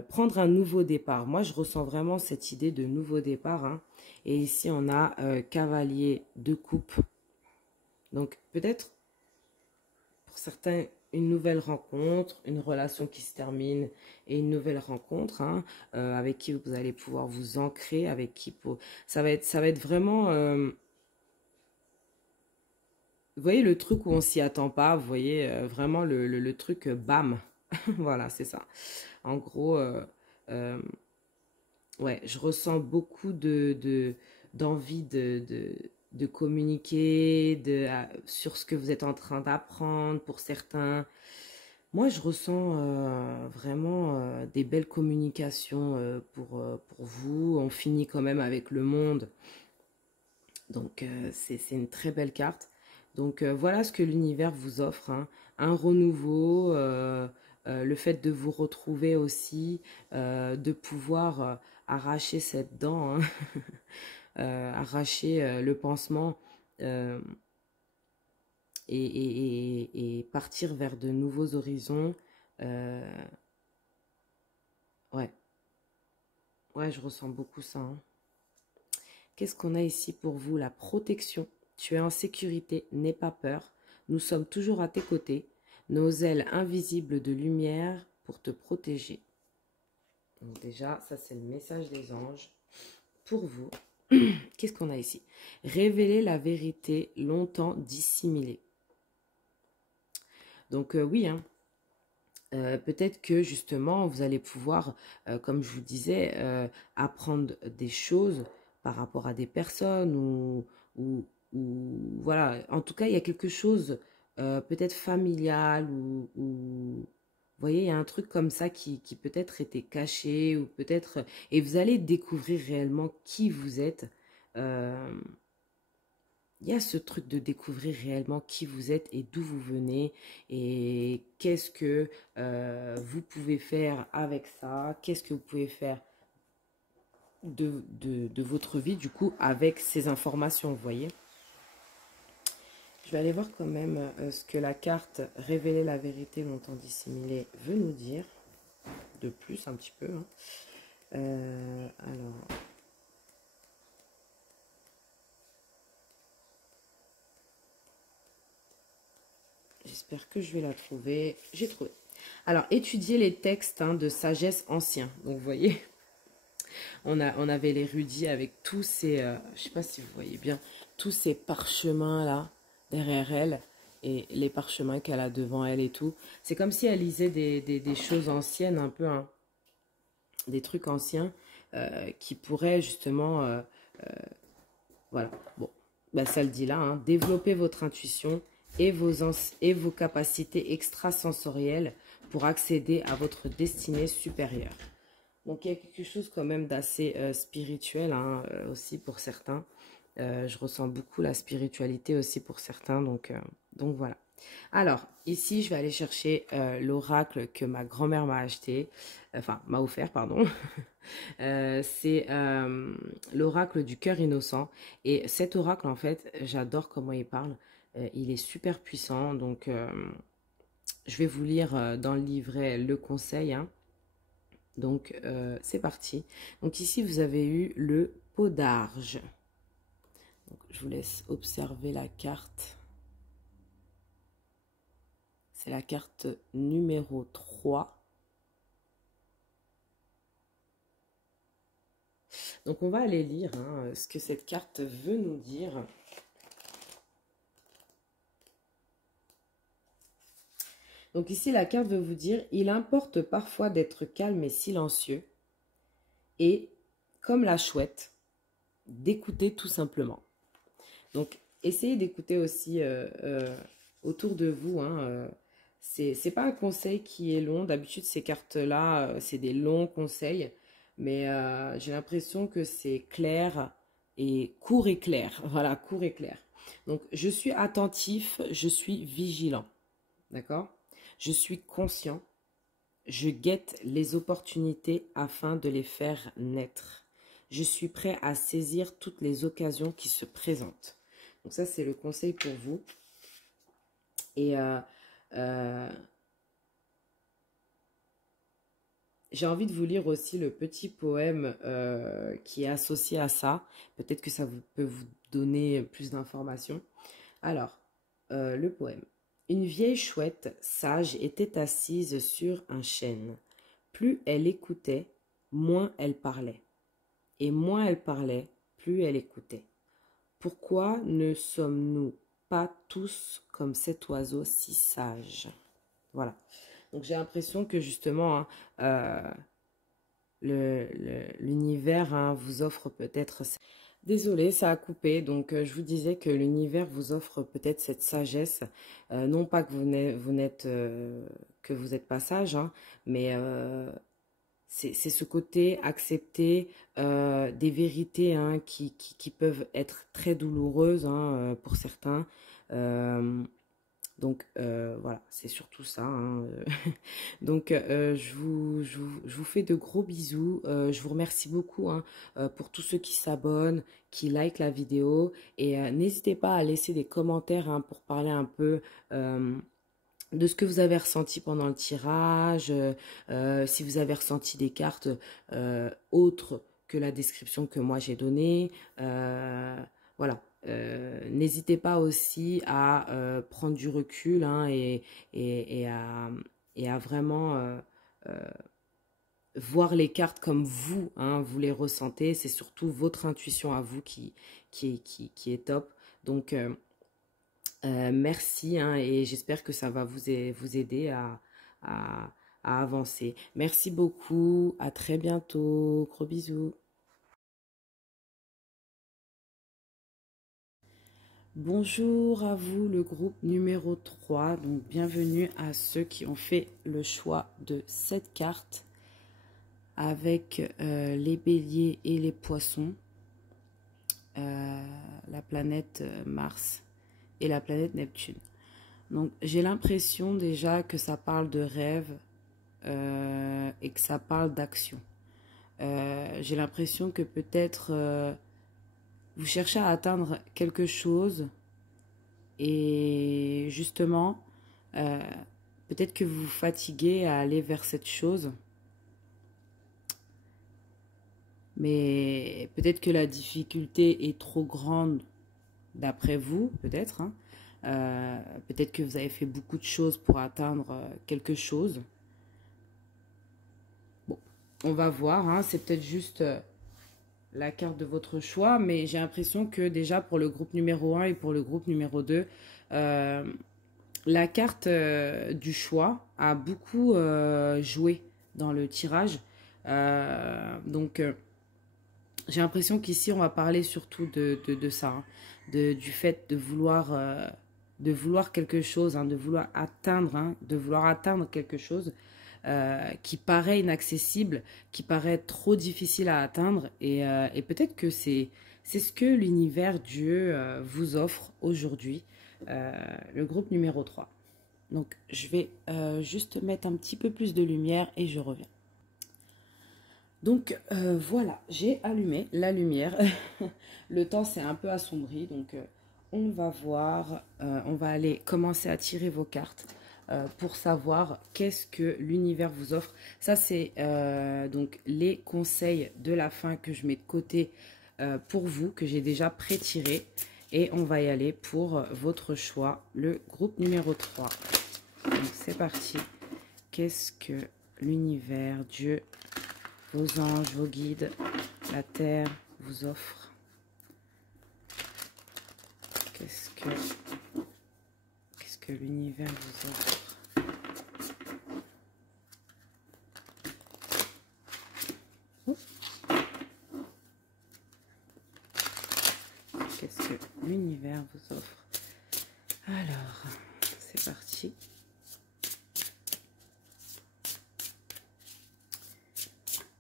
prendre un nouveau départ. Moi, je ressens vraiment cette idée de nouveau départ. Hein. Et ici, on a cavalier de coupe. Donc, peut-être, pour certains, une nouvelle rencontre, une relation qui se termine et une nouvelle rencontre hein, avec qui vous allez pouvoir vous ancrer, avec qui ça va être vraiment... vous voyez le truc où on s'y attend pas, vous voyez vraiment le truc bam. Voilà, c'est ça. En gros, euh, ouais, je ressens beaucoup d'envie de communiquer sur ce que vous êtes en train d'apprendre pour certains. Moi, je ressens vraiment des belles communications pour vous. On finit quand même avec le monde. Donc, c'est une très belle carte. Donc, voilà ce que l'univers vous offre, hein. Un renouveau, le fait de vous retrouver aussi, de pouvoir arracher cette dent, hein, arracher le pansement euh, et partir vers de nouveaux horizons. Euh, ouais, ouais, je ressens beaucoup ça, hein. Qu'est-ce qu'on a ici pour vous? La protection. Tu es en sécurité, n'aie pas peur. Nous sommes toujours à tes côtés, nos ailes invisibles de lumière pour te protéger. Donc déjà, ça c'est le message des anges pour vous. Qu'est-ce qu'on a ici? Révéler la vérité longtemps dissimulée. Donc oui, hein, peut-être que justement, vous allez pouvoir, comme je vous disais, apprendre des choses par rapport à des personnes ou voilà. En tout cas, il y a quelque chose peut-être familial ou vous voyez, il y a un truc comme ça qui peut-être était caché ou peut-être... Et vous allez découvrir réellement qui vous êtes. Euh, il y a ce truc de découvrir réellement qui vous êtes et d'où vous venez et qu'est-ce que vous pouvez faire avec ça, qu'est-ce que vous pouvez faire de votre vie du coup avec ces informations, vous voyez. Je vais aller voir quand même ce que la carte révéler la vérité longtemps dissimulée veut nous dire de plus un petit peu, hein. Alors... J'espère que je vais la trouver. J'ai trouvé. Alors, étudier les textes hein, de sagesse anciens. Donc, vous voyez, on avait l'érudit avec tous ces... je ne sais pas si vous voyez bien, tous ces parchemins-là, derrière elle, et les parchemins qu'elle a devant elle et tout. C'est comme si elle lisait des choses anciennes, un peu, hein, des trucs anciens, qui pourraient justement... voilà. Bon, ben, ça le dit là, hein, développer votre intuition et vos capacités extrasensorielles pour accéder à votre destinée supérieure. Donc, il y a quelque chose quand même d'assez spirituel hein, aussi pour certains. Je ressens beaucoup la spiritualité aussi pour certains. Donc voilà. Alors, ici, je vais aller chercher l'oracle que ma grand-mère m'a acheté. Enfin, m'a offert, pardon. C'est l'oracle du cœur innocent. Et cet oracle, en fait, j'adore comment il parle. Il est super puissant. Donc, je vais vous lire dans le livret le conseil, hein. Donc, c'est parti. Donc, ici, vous avez eu le pot d'arge. Je vous laisse observer la carte. C'est la carte numéro 3. Donc, on va aller lire hein, ce que cette carte veut nous dire. Donc ici, la carte veut vous dire, il importe parfois d'être calme et silencieux et, comme la chouette, d'écouter tout simplement. Donc, essayez d'écouter aussi autour de vous. Hein, c'est pas un conseil qui est long. D'habitude, ces cartes-là, c'est des longs conseils. Mais j'ai l'impression que c'est clair et court et clair. Voilà, court et clair. Donc, je suis attentif, je suis vigilant. D'accord? Je suis conscient. Je guette les opportunités afin de les faire naître. Je suis prêt à saisir toutes les occasions qui se présentent. Donc ça, c'est le conseil pour vous. Et j'ai envie de vous lire aussi le petit poème qui est associé à ça. Peut-être que ça peut vous donner plus d'informations. Alors, le poème. Une vieille chouette sage était assise sur un chêne. Plus elle écoutait, moins elle parlait. Et moins elle parlait, plus elle écoutait. Pourquoi ne sommes-nous pas tous comme cet oiseau si sage? Voilà. Donc j'ai l'impression que justement, hein, l'univers hein, vous offre peut-être Désolée, ça a coupé. Donc, je vous disais que l'univers vous offre peut-être cette sagesse. Non pas que que vous êtes pas sage, hein, mais c'est ce côté accepter des vérités hein, qui peuvent être très douloureuses hein, pour certains. Euh, voilà, c'est surtout ça. Hein. Donc je vous fais de gros bisous. Je vous remercie beaucoup hein, pour tous ceux qui s'abonnent, qui likent la vidéo. Et n'hésitez pas à laisser des commentaires hein, pour parler un peu de ce que vous avez ressenti pendant le tirage. Si vous avez ressenti des cartes autres que la description que moi j'ai donnée. Voilà. N'hésitez pas aussi à prendre du recul hein, et à vraiment voir les cartes comme vous, hein, vous les ressentez. C'est surtout votre intuition à vous qui est top. Donc, merci hein, et j'espère que ça va vous aider à, à avancer. Merci beaucoup. À très bientôt. Gros bisous. Bonjour à vous, le groupe numéro 3. Donc, bienvenue à ceux qui ont fait le choix de cette carte avec les béliers et les poissons, la planète Mars et la planète Neptune. Donc, j'ai l'impression déjà que ça parle de rêve et que ça parle d'action. J'ai l'impression que peut-être vous cherchez à atteindre quelque chose et justement, euh, peut-être que vous vous fatiguez à aller vers cette chose, mais peut-être que la difficulté est trop grande d'après vous, peut-être. Hein. Peut-être que vous avez fait beaucoup de choses pour atteindre quelque chose. Bon, on va voir. Hein. C'est peut-être juste la carte de votre choix, mais j'ai l'impression que déjà pour le groupe numéro 1 et pour le groupe numéro 2, la carte du choix a beaucoup joué dans le tirage. Donc, j'ai l'impression qu'ici, on va parler surtout de ça, hein, du fait de vouloir quelque chose, hein, de vouloir atteindre quelque chose qui paraît inaccessible, qui paraît trop difficile à atteindre. Et peut-être que c'est ce que l'univers, Dieu, vous offre aujourd'hui, le groupe numéro 3. Donc, je vais juste mettre un petit peu plus de lumière et je reviens. Donc, voilà, j'ai allumé la lumière. Le temps s'est un peu assombri, donc on va voir, on va aller commencer à tirer vos cartes pour savoir qu'est-ce que l'univers vous offre. Ça, c'est donc les conseils de la fin que je mets de côté pour vous, que j'ai déjà pré-tiré. Et on va y aller pour votre choix, le groupe numéro 3. Donc, c'est parti. Qu'est-ce que l'univers, Dieu, vos anges, vos guides, la terre vous offre? Qu'est-ce que l'univers vous offre? Qu'est-ce que l'univers vous offre? Alors, c'est parti.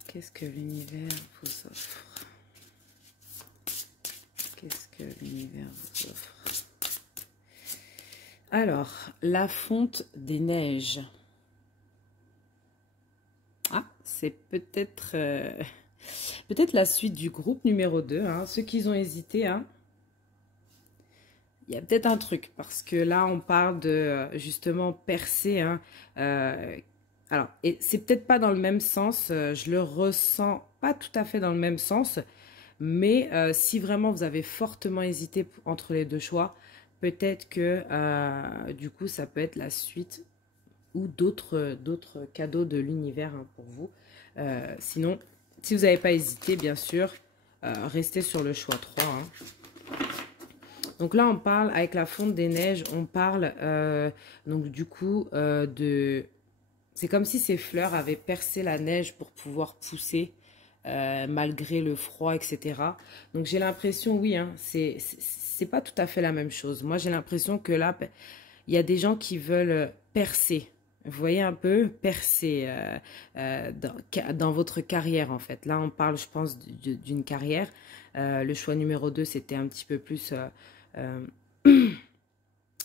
Qu'est-ce que l'univers vous offre? Qu'est-ce que l'univers vous offre? Alors, la fonte des neiges. Ah, c'est peut-être peut-être la suite du groupe numéro 2. Hein. Ceux qui ont hésité, hein. Il y a peut-être un truc, parce que là, on parle de, justement, percer. Hein. Alors, et c'est peut-être pas dans le même sens, je le ressens pas tout à fait dans le même sens, mais si vraiment vous avez fortement hésité entre les deux choix, peut-être que, du coup, ça peut être la suite ou d'autres cadeaux de l'univers hein, pour vous. Sinon, si vous n'avez pas hésité, bien sûr, restez sur le choix 3. Hein. Donc là, on parle, avec la fonte des neiges, on parle donc du coup de... C'est comme si ces fleurs avaient percé la neige pour pouvoir pousser. malgré le froid, etc. Donc j'ai l'impression, oui, hein, c'est pas tout à fait la même chose. Moi j'ai l'impression que là, il y a des gens qui veulent percer. Vous voyez un peu, percer dans votre carrière en fait. Là on parle, je pense, d'une carrière. Le choix numéro 2, c'était un petit peu plus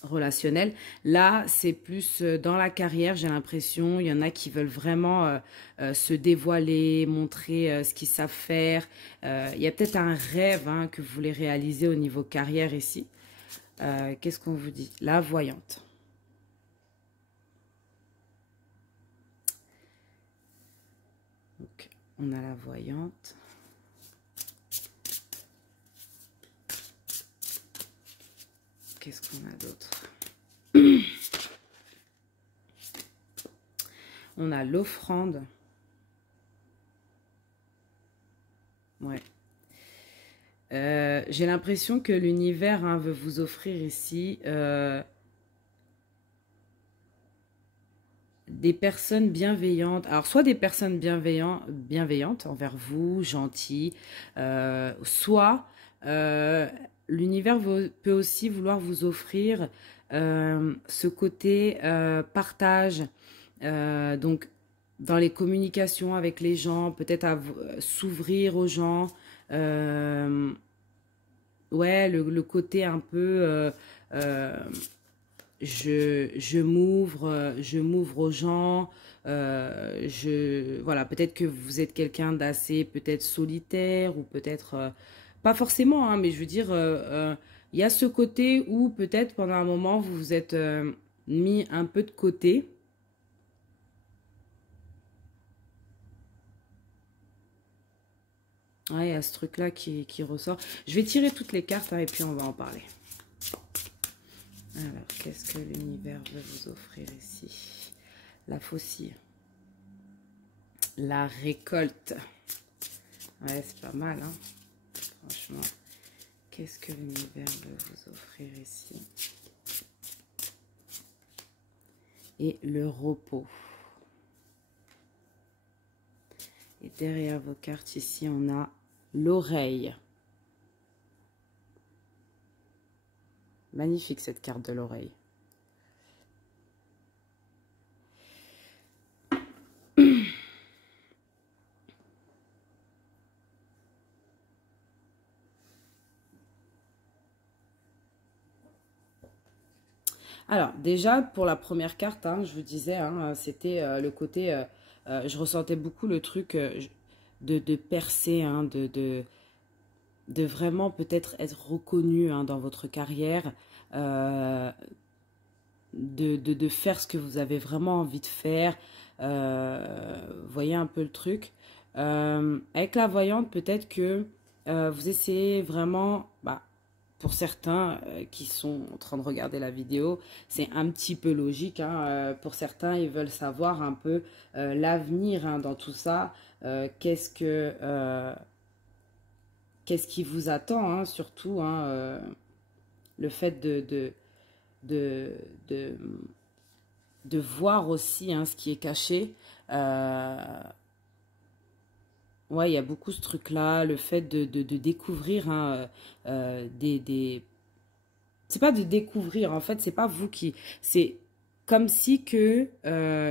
relationnel. Là, c'est plus dans la carrière, j'ai l'impression. Il y en a qui veulent vraiment se dévoiler, montrer ce qu'ils savent faire. Il y a peut-être un rêve hein, que vous voulez réaliser au niveau carrière ici. Qu'est-ce qu'on vous dit? La voyante. Donc, on a la voyante. Qu'est-ce qu'on a d'autre? On a l'offrande. Ouais. J'ai l'impression que l'univers hein, veut vous offrir ici des personnes bienveillantes. Alors, soit des personnes bienveillantes envers vous, gentilles, soit l'univers peut aussi vouloir vous offrir ce côté partage. Donc, dans les communications avec les gens, peut-être à s'ouvrir aux gens. Ouais, le côté un peu... je m'ouvre aux gens. Voilà, peut-être que vous êtes quelqu'un d'assez peut-être solitaire ou peut-être... pas forcément, hein, mais je veux dire, il y a ce côté où peut-être pendant un moment, vous vous êtes mis un peu de côté. Ouais, il y a ce truc-là qui ressort. Je vais tirer toutes les cartes hein, et puis on va en parler. Alors, qu'est-ce que l'univers veut vous offrir ici? La faucille. La récolte. Ouais, c'est pas mal, hein. Franchement. Qu'est-ce que l'univers veut vous offrir ici? Et le repos. Et derrière vos cartes ici, on a l'oreille. Magnifique cette carte de l'oreille. Alors, déjà, pour la première carte, hein, je vous disais, hein, c'était le côté... je ressentais beaucoup le truc de percer, hein, de vraiment peut-être être reconnu hein, dans votre carrière, de faire ce que vous avez vraiment envie de faire. Vous voyez un peu le truc. Avec la voyante, peut-être que vous essayez vraiment... Bah, pour certains qui sont en train de regarder la vidéo, c'est un petit peu logique. Hein. Pour certains, ils veulent savoir un peu l'avenir hein, dans tout ça. Qu'est-ce qui vous attend, hein, surtout. Hein, le fait de, de, de voir aussi hein, ce qui est caché. Ouais, il y a beaucoup ce truc-là, le fait de découvrir hein, c'est pas de découvrir, en fait, c'est pas vous qui... C'est comme si que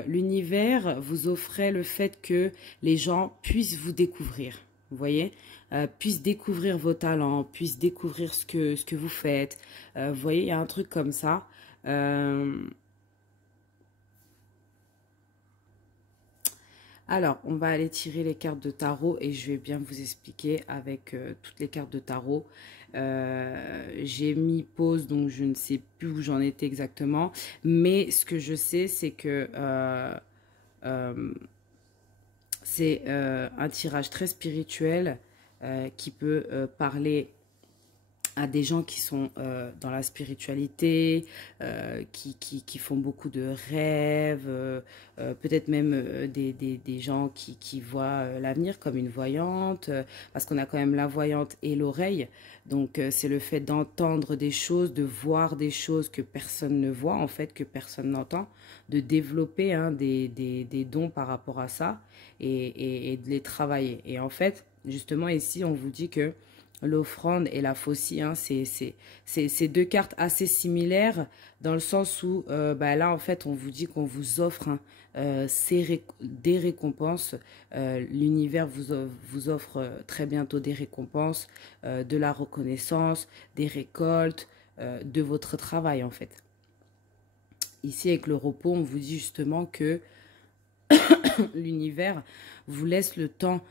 l'univers vous offrait le fait que les gens puissent vous découvrir, vous voyez, puissent découvrir vos talents, puissent découvrir ce que vous faites. Vous voyez, il y a un truc comme ça. Alors, on va aller tirer les cartes de tarot et je vais bien vous expliquer avec toutes les cartes de tarot. J'ai mis pause, donc je ne sais plus où j'en étais exactement. Mais ce que je sais, c'est que c'est un tirage très spirituel qui peut parler à des gens qui sont dans la spiritualité, qui font beaucoup de rêves, peut-être même des gens qui voient l'avenir comme une voyante, parce qu'on a quand même la voyante et l'oreille. Donc c'est le fait d'entendre des choses, de voir des choses que personne ne voit, en fait, que personne n'entend, de développer hein, des dons par rapport à ça et de les travailler. Et en fait, justement ici, on vous dit que l'offrande et la faucille, hein, c'est deux cartes assez similaires dans le sens où bah là, en fait, on vous dit qu'on vous offre hein, des récompenses. L'univers vous offre très bientôt des récompenses, de la reconnaissance, des récoltes, de votre travail, en fait. Ici, avec le repos, on vous dit justement que l'univers vous laisse le temps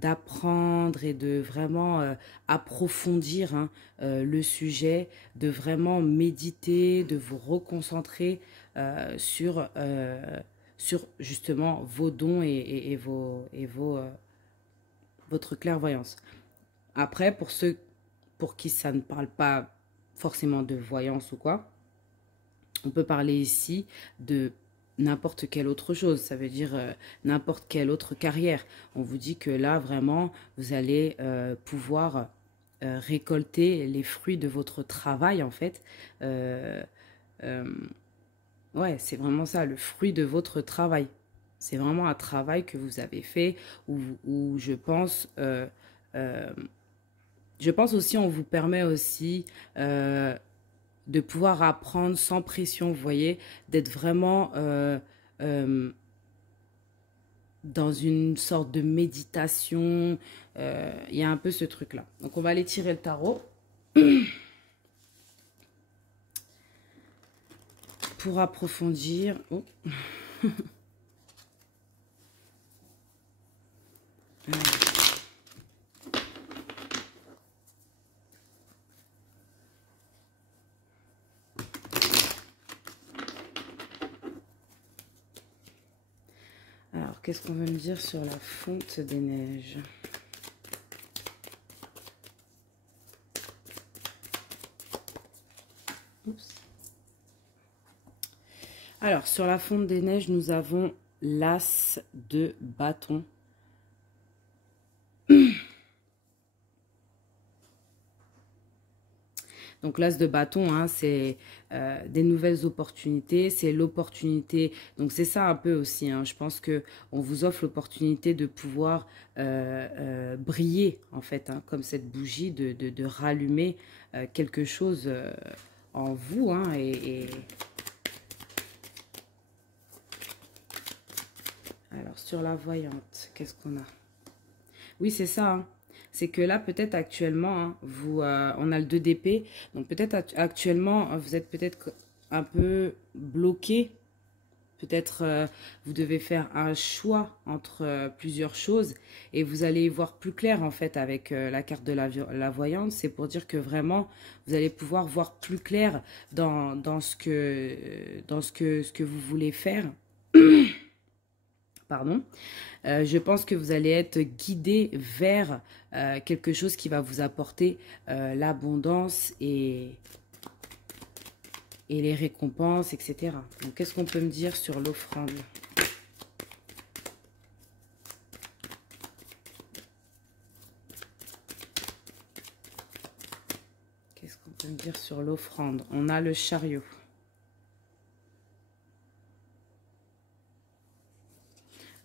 d'apprendre et de vraiment approfondir hein, le sujet, de vraiment méditer, de vous reconcentrer sur justement vos dons et votre clairvoyance. Après, pour ceux pour qui ça ne parle pas forcément de voyance ou quoi, on peut parler ici de n'importe quelle autre chose, ça veut dire n'importe quelle autre carrière. On vous dit que là, vraiment, vous allez pouvoir récolter les fruits de votre travail, en fait. Ouais, c'est vraiment ça, le fruit de votre travail. C'est vraiment un travail que vous avez fait, où je pense aussi, on vous permet aussi de pouvoir apprendre sans pression, vous voyez, d'être vraiment dans une sorte de méditation. Il y a un peu ce truc-là. Donc, on va aller tirer le tarot. Pour approfondir. Oh. Alors, qu'est-ce qu'on veut me dire sur la fonte des neiges? Oups. Alors, sur la fonte des neiges, nous avons l'as de bâton. Donc l'as de bâton, hein, c'est des nouvelles opportunités, c'est l'opportunité. Donc c'est ça un peu aussi, hein, je pense qu'on vous offre l'opportunité de pouvoir briller, en fait, hein, comme cette bougie, de rallumer quelque chose en vous. Hein, Alors sur la voyante, qu'est-ce qu'on a? Oui, c'est ça, hein. C'est que là, peut-être actuellement, hein, on a le 2 d'épée. Donc peut-être actuellement, vous êtes peut-être un peu bloqué. Peut-être vous devez faire un choix entre plusieurs choses. Et vous allez y voir plus clair, en fait, avec la carte de la voyante. C'est pour dire que vraiment, vous allez pouvoir voir plus clair dans ce que vous voulez faire. Pardon. Je pense que vous allez être guidé vers quelque chose qui va vous apporter l'abondance et les récompenses, etc. Donc, qu'est-ce qu'on peut me dire sur l'offrande? Qu'est-ce qu'on peut me dire sur l'offrande? On a le chariot.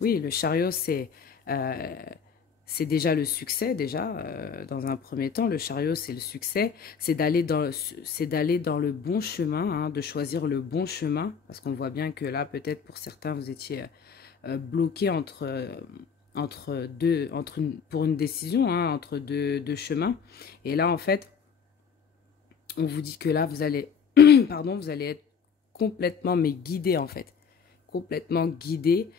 Oui, le chariot, c'est déjà le succès, dans un premier temps. Le chariot, c'est le succès. C'est d'aller dans le bon chemin, hein, de choisir le bon chemin. Parce qu'on voit bien que là, peut-être pour certains, vous étiez bloqué pour une décision, hein, entre deux chemins. Et là, en fait, on vous dit que là, vous allez, pardon, vous allez être complètement, mais guidé, en fait. Complètement guidé.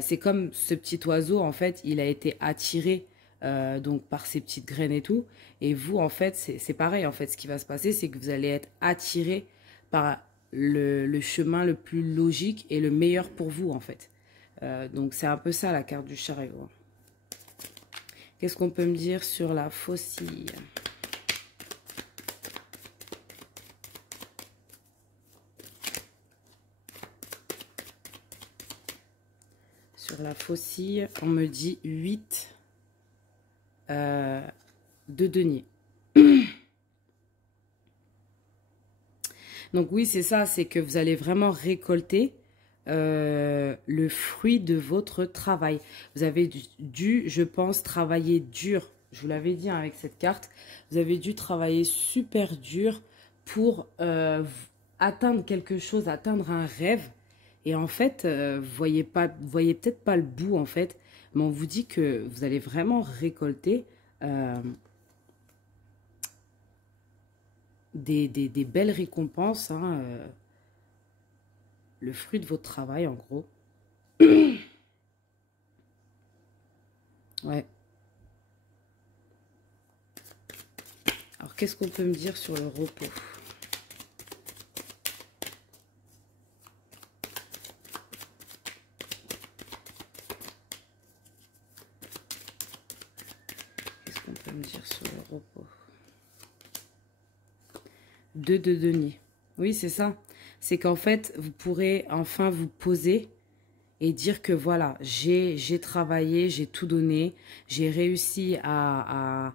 C'est comme ce petit oiseau, en fait, il a été attiré donc par ces petites graines et tout. Et vous, en fait, c'est pareil. En fait, ce qui va se passer, c'est que vous allez être attiré par le chemin le plus logique et le meilleur pour vous, en fait. Donc, c'est un peu ça, la carte du chariot. Qu'est-ce qu'on peut me dire sur la faucille? Sur la faucille, on me dit 8 de denier. Donc oui, c'est ça, c'est que vous allez vraiment récolter le fruit de votre travail. Vous avez dû, je pense, travailler dur. Je vous l'avais dit hein, avec cette carte. Vous avez dû travailler super dur pour atteindre quelque chose, atteindre un rêve. Et en fait, vous voyez peut-être pas le bout en fait. Mais on vous dit que vous allez vraiment récolter des belles récompenses. Hein, le fruit de votre travail en gros. Ouais. Alors, qu'est-ce qu'on peut me dire sur le repos? Qu'est-ce qu'on peut me dire sur le repos? 2 de denier. Oui, c'est ça. C'est qu'en fait, vous pourrez enfin vous poser et dire que voilà, j'ai travaillé, j'ai tout donné, j'ai réussi à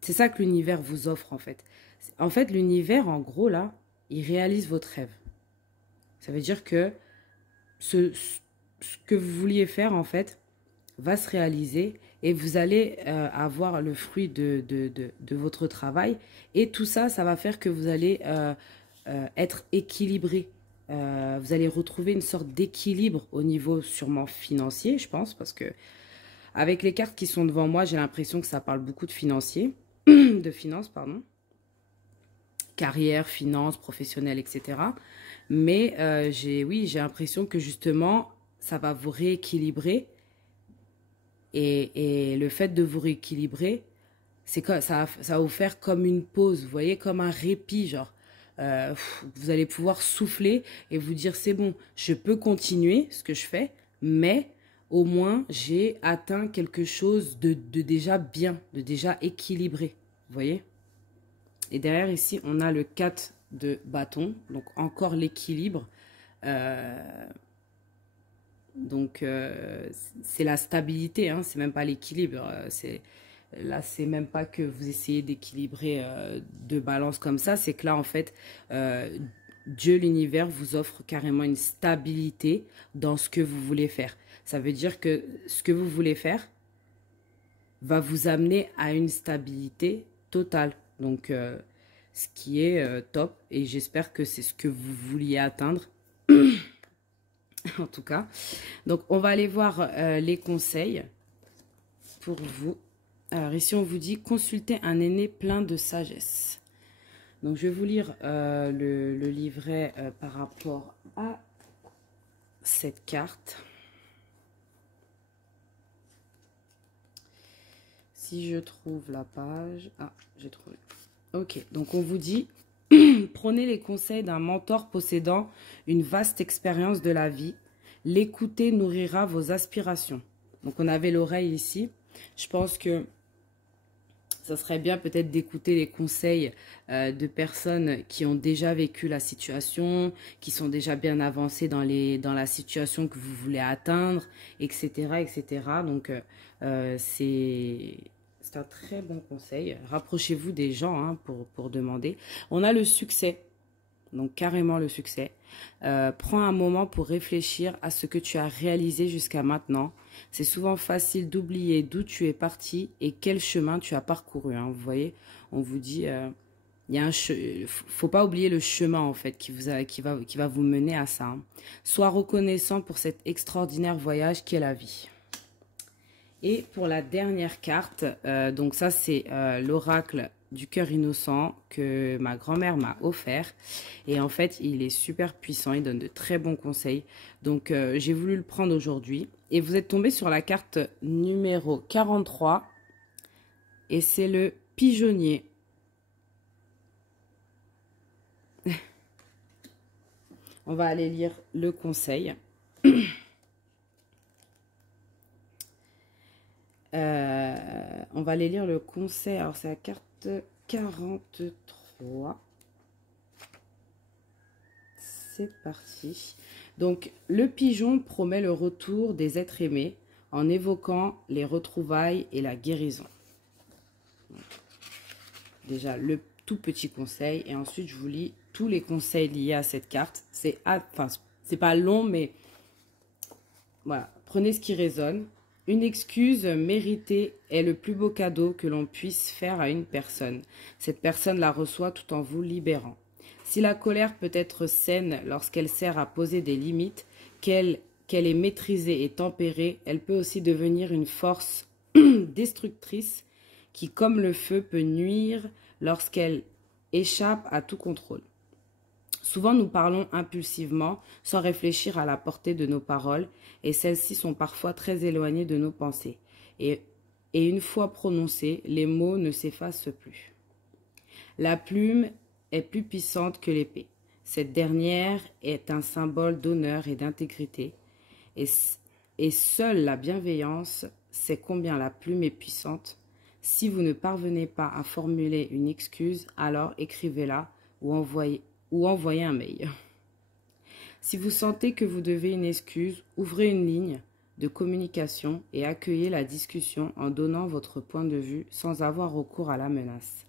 c'est ça que l'univers vous offre en fait. En fait, l'univers, en gros, là, il réalise votre rêve. Ça veut dire que ce que vous vouliez faire, en fait, va se réaliser et vous allez avoir le fruit de votre travail. Et tout ça, ça va faire que vous allez être équilibré. Vous allez retrouver une sorte d'équilibre au niveau sûrement financier, je pense, parce que avec les cartes qui sont devant moi, j'ai l'impression que ça parle beaucoup de financier, de finances, pardon. Carrière, finances, professionnelle, etc. Mais oui, j'ai l'impression que justement, ça va vous rééquilibrer. Et le fait de vous rééquilibrer, ça va vous faire comme une pause, vous voyez, comme un répit, genre. Vous allez pouvoir souffler et vous dire, c'est bon, je peux continuer ce que je fais, mais au moins, j'ai atteint quelque chose de déjà bien, de déjà équilibré, vous voyez. Et derrière, ici, on a le 4 de bâton, donc encore l'équilibre. Donc, c'est la stabilité, hein, c'est même pas l'équilibre. Là, c'est même pas que vous essayez d'équilibrer de balance comme ça. C'est que là, en fait, Dieu, l'univers, vous offre carrément une stabilité dans ce que vous voulez faire. Ça veut dire que ce que vous voulez faire va vous amener à une stabilité totale. Donc, ce qui est top. Et j'espère que c'est ce que vous vouliez atteindre. En tout cas. Donc, on va aller voir les conseils pour vous. Alors, ici, on vous dit « Consultez un aîné plein de sagesse ». Donc, je vais vous lire le livret par rapport à cette carte. Si je trouve la page... Ah, j'ai trouvé. Ok, donc on vous dit « Prenez les conseils d'un mentor possédant une vaste expérience de la vie. L'écouter nourrira vos aspirations. » Donc, on avait l'oreille ici. Je pense que ça serait bien peut-être d'écouter les conseils de personnes qui ont déjà vécu la situation, qui sont déjà bien avancées dans la situation que vous voulez atteindre, etc. etc. Donc, c'est un très bon conseil. Rapprochez-vous des gens hein, pour demander. On a le succès. Donc, carrément le succès. Prends un moment pour réfléchir à ce que tu as réalisé jusqu'à maintenant. C'est souvent facile d'oublier d'où tu es parti et quel chemin tu as parcouru. Hein. Vous voyez, on vous dit, faut pas oublier le chemin en fait qui va vous mener à ça. Hein. Sois reconnaissant pour cet extraordinaire voyage qu'est la vie. Et pour la dernière carte, donc ça c'est l'oracle du cœur innocent que ma grand-mère m'a offert. Et en fait, il est super puissant, il donne de très bons conseils. Donc, j'ai voulu le prendre aujourd'hui. Et vous êtes tombé sur la carte numéro 43. Et c'est le pigeonnier. On va aller lire le conseil. On va aller lire le conseil. Alors, c'est la carte 43. C'est parti. Donc, le pigeon promet le retour des êtres aimés en évoquant les retrouvailles et la guérison. Déjà, le tout petit conseil. Et ensuite, je vous lis tous les conseils liés à cette carte. C'est pas long, mais voilà. Prenez ce qui résonne. Une excuse méritée est le plus beau cadeau que l'on puisse faire à une personne. Cette personne la reçoit tout en vous libérant. Si la colère peut être saine lorsqu'elle sert à poser des limites, qu'elle est maîtrisée et tempérée, elle peut aussi devenir une force destructrice qui, comme le feu, peut nuire lorsqu'elle échappe à tout contrôle. Souvent, nous parlons impulsivement, sans réfléchir à la portée de nos paroles, et celles-ci sont parfois très éloignées de nos pensées. Et une fois prononcés, les mots ne s'effacent plus. La plume est plus puissante que l'épée. Cette dernière est un symbole d'honneur et d'intégrité, et seule la bienveillance sait combien la plume est puissante. Si vous ne parvenez pas à formuler une excuse, alors écrivez-la ou envoyez un mail. Si vous sentez que vous devez une excuse, ouvrez une ligne de communication et accueillez la discussion en donnant votre point de vue sans avoir recours à la menace.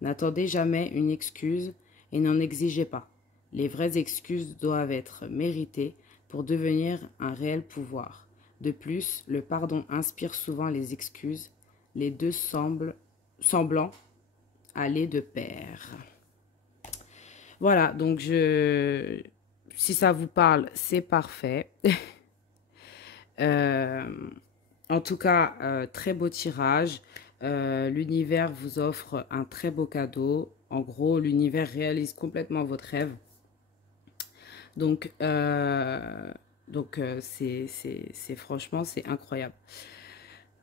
N'attendez jamais une excuse et n'en exigez pas. Les vraies excuses doivent être méritées pour devenir un réel pouvoir. De plus, le pardon inspire souvent les excuses, les deux semblant aller de pair. Voilà, donc si ça vous parle, c'est parfait. En tout cas, très beau tirage. L'univers vous offre un très beau cadeau. En gros, l'univers réalise complètement votre rêve. Donc c'est franchement, c'est incroyable.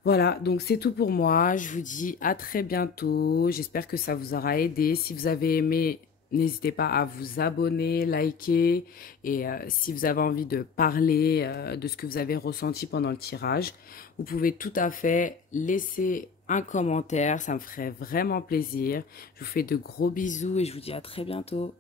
Voilà, donc c'est tout pour moi. Je vous dis à très bientôt. J'espère que ça vous aura aidé. Si vous avez aimé, n'hésitez pas à vous abonner, liker. Et si vous avez envie de parler de ce que vous avez ressenti pendant le tirage, vous pouvez tout à fait laisser un commentaire. Ça me ferait vraiment plaisir. Je vous fais de gros bisous et je vous dis à très bientôt.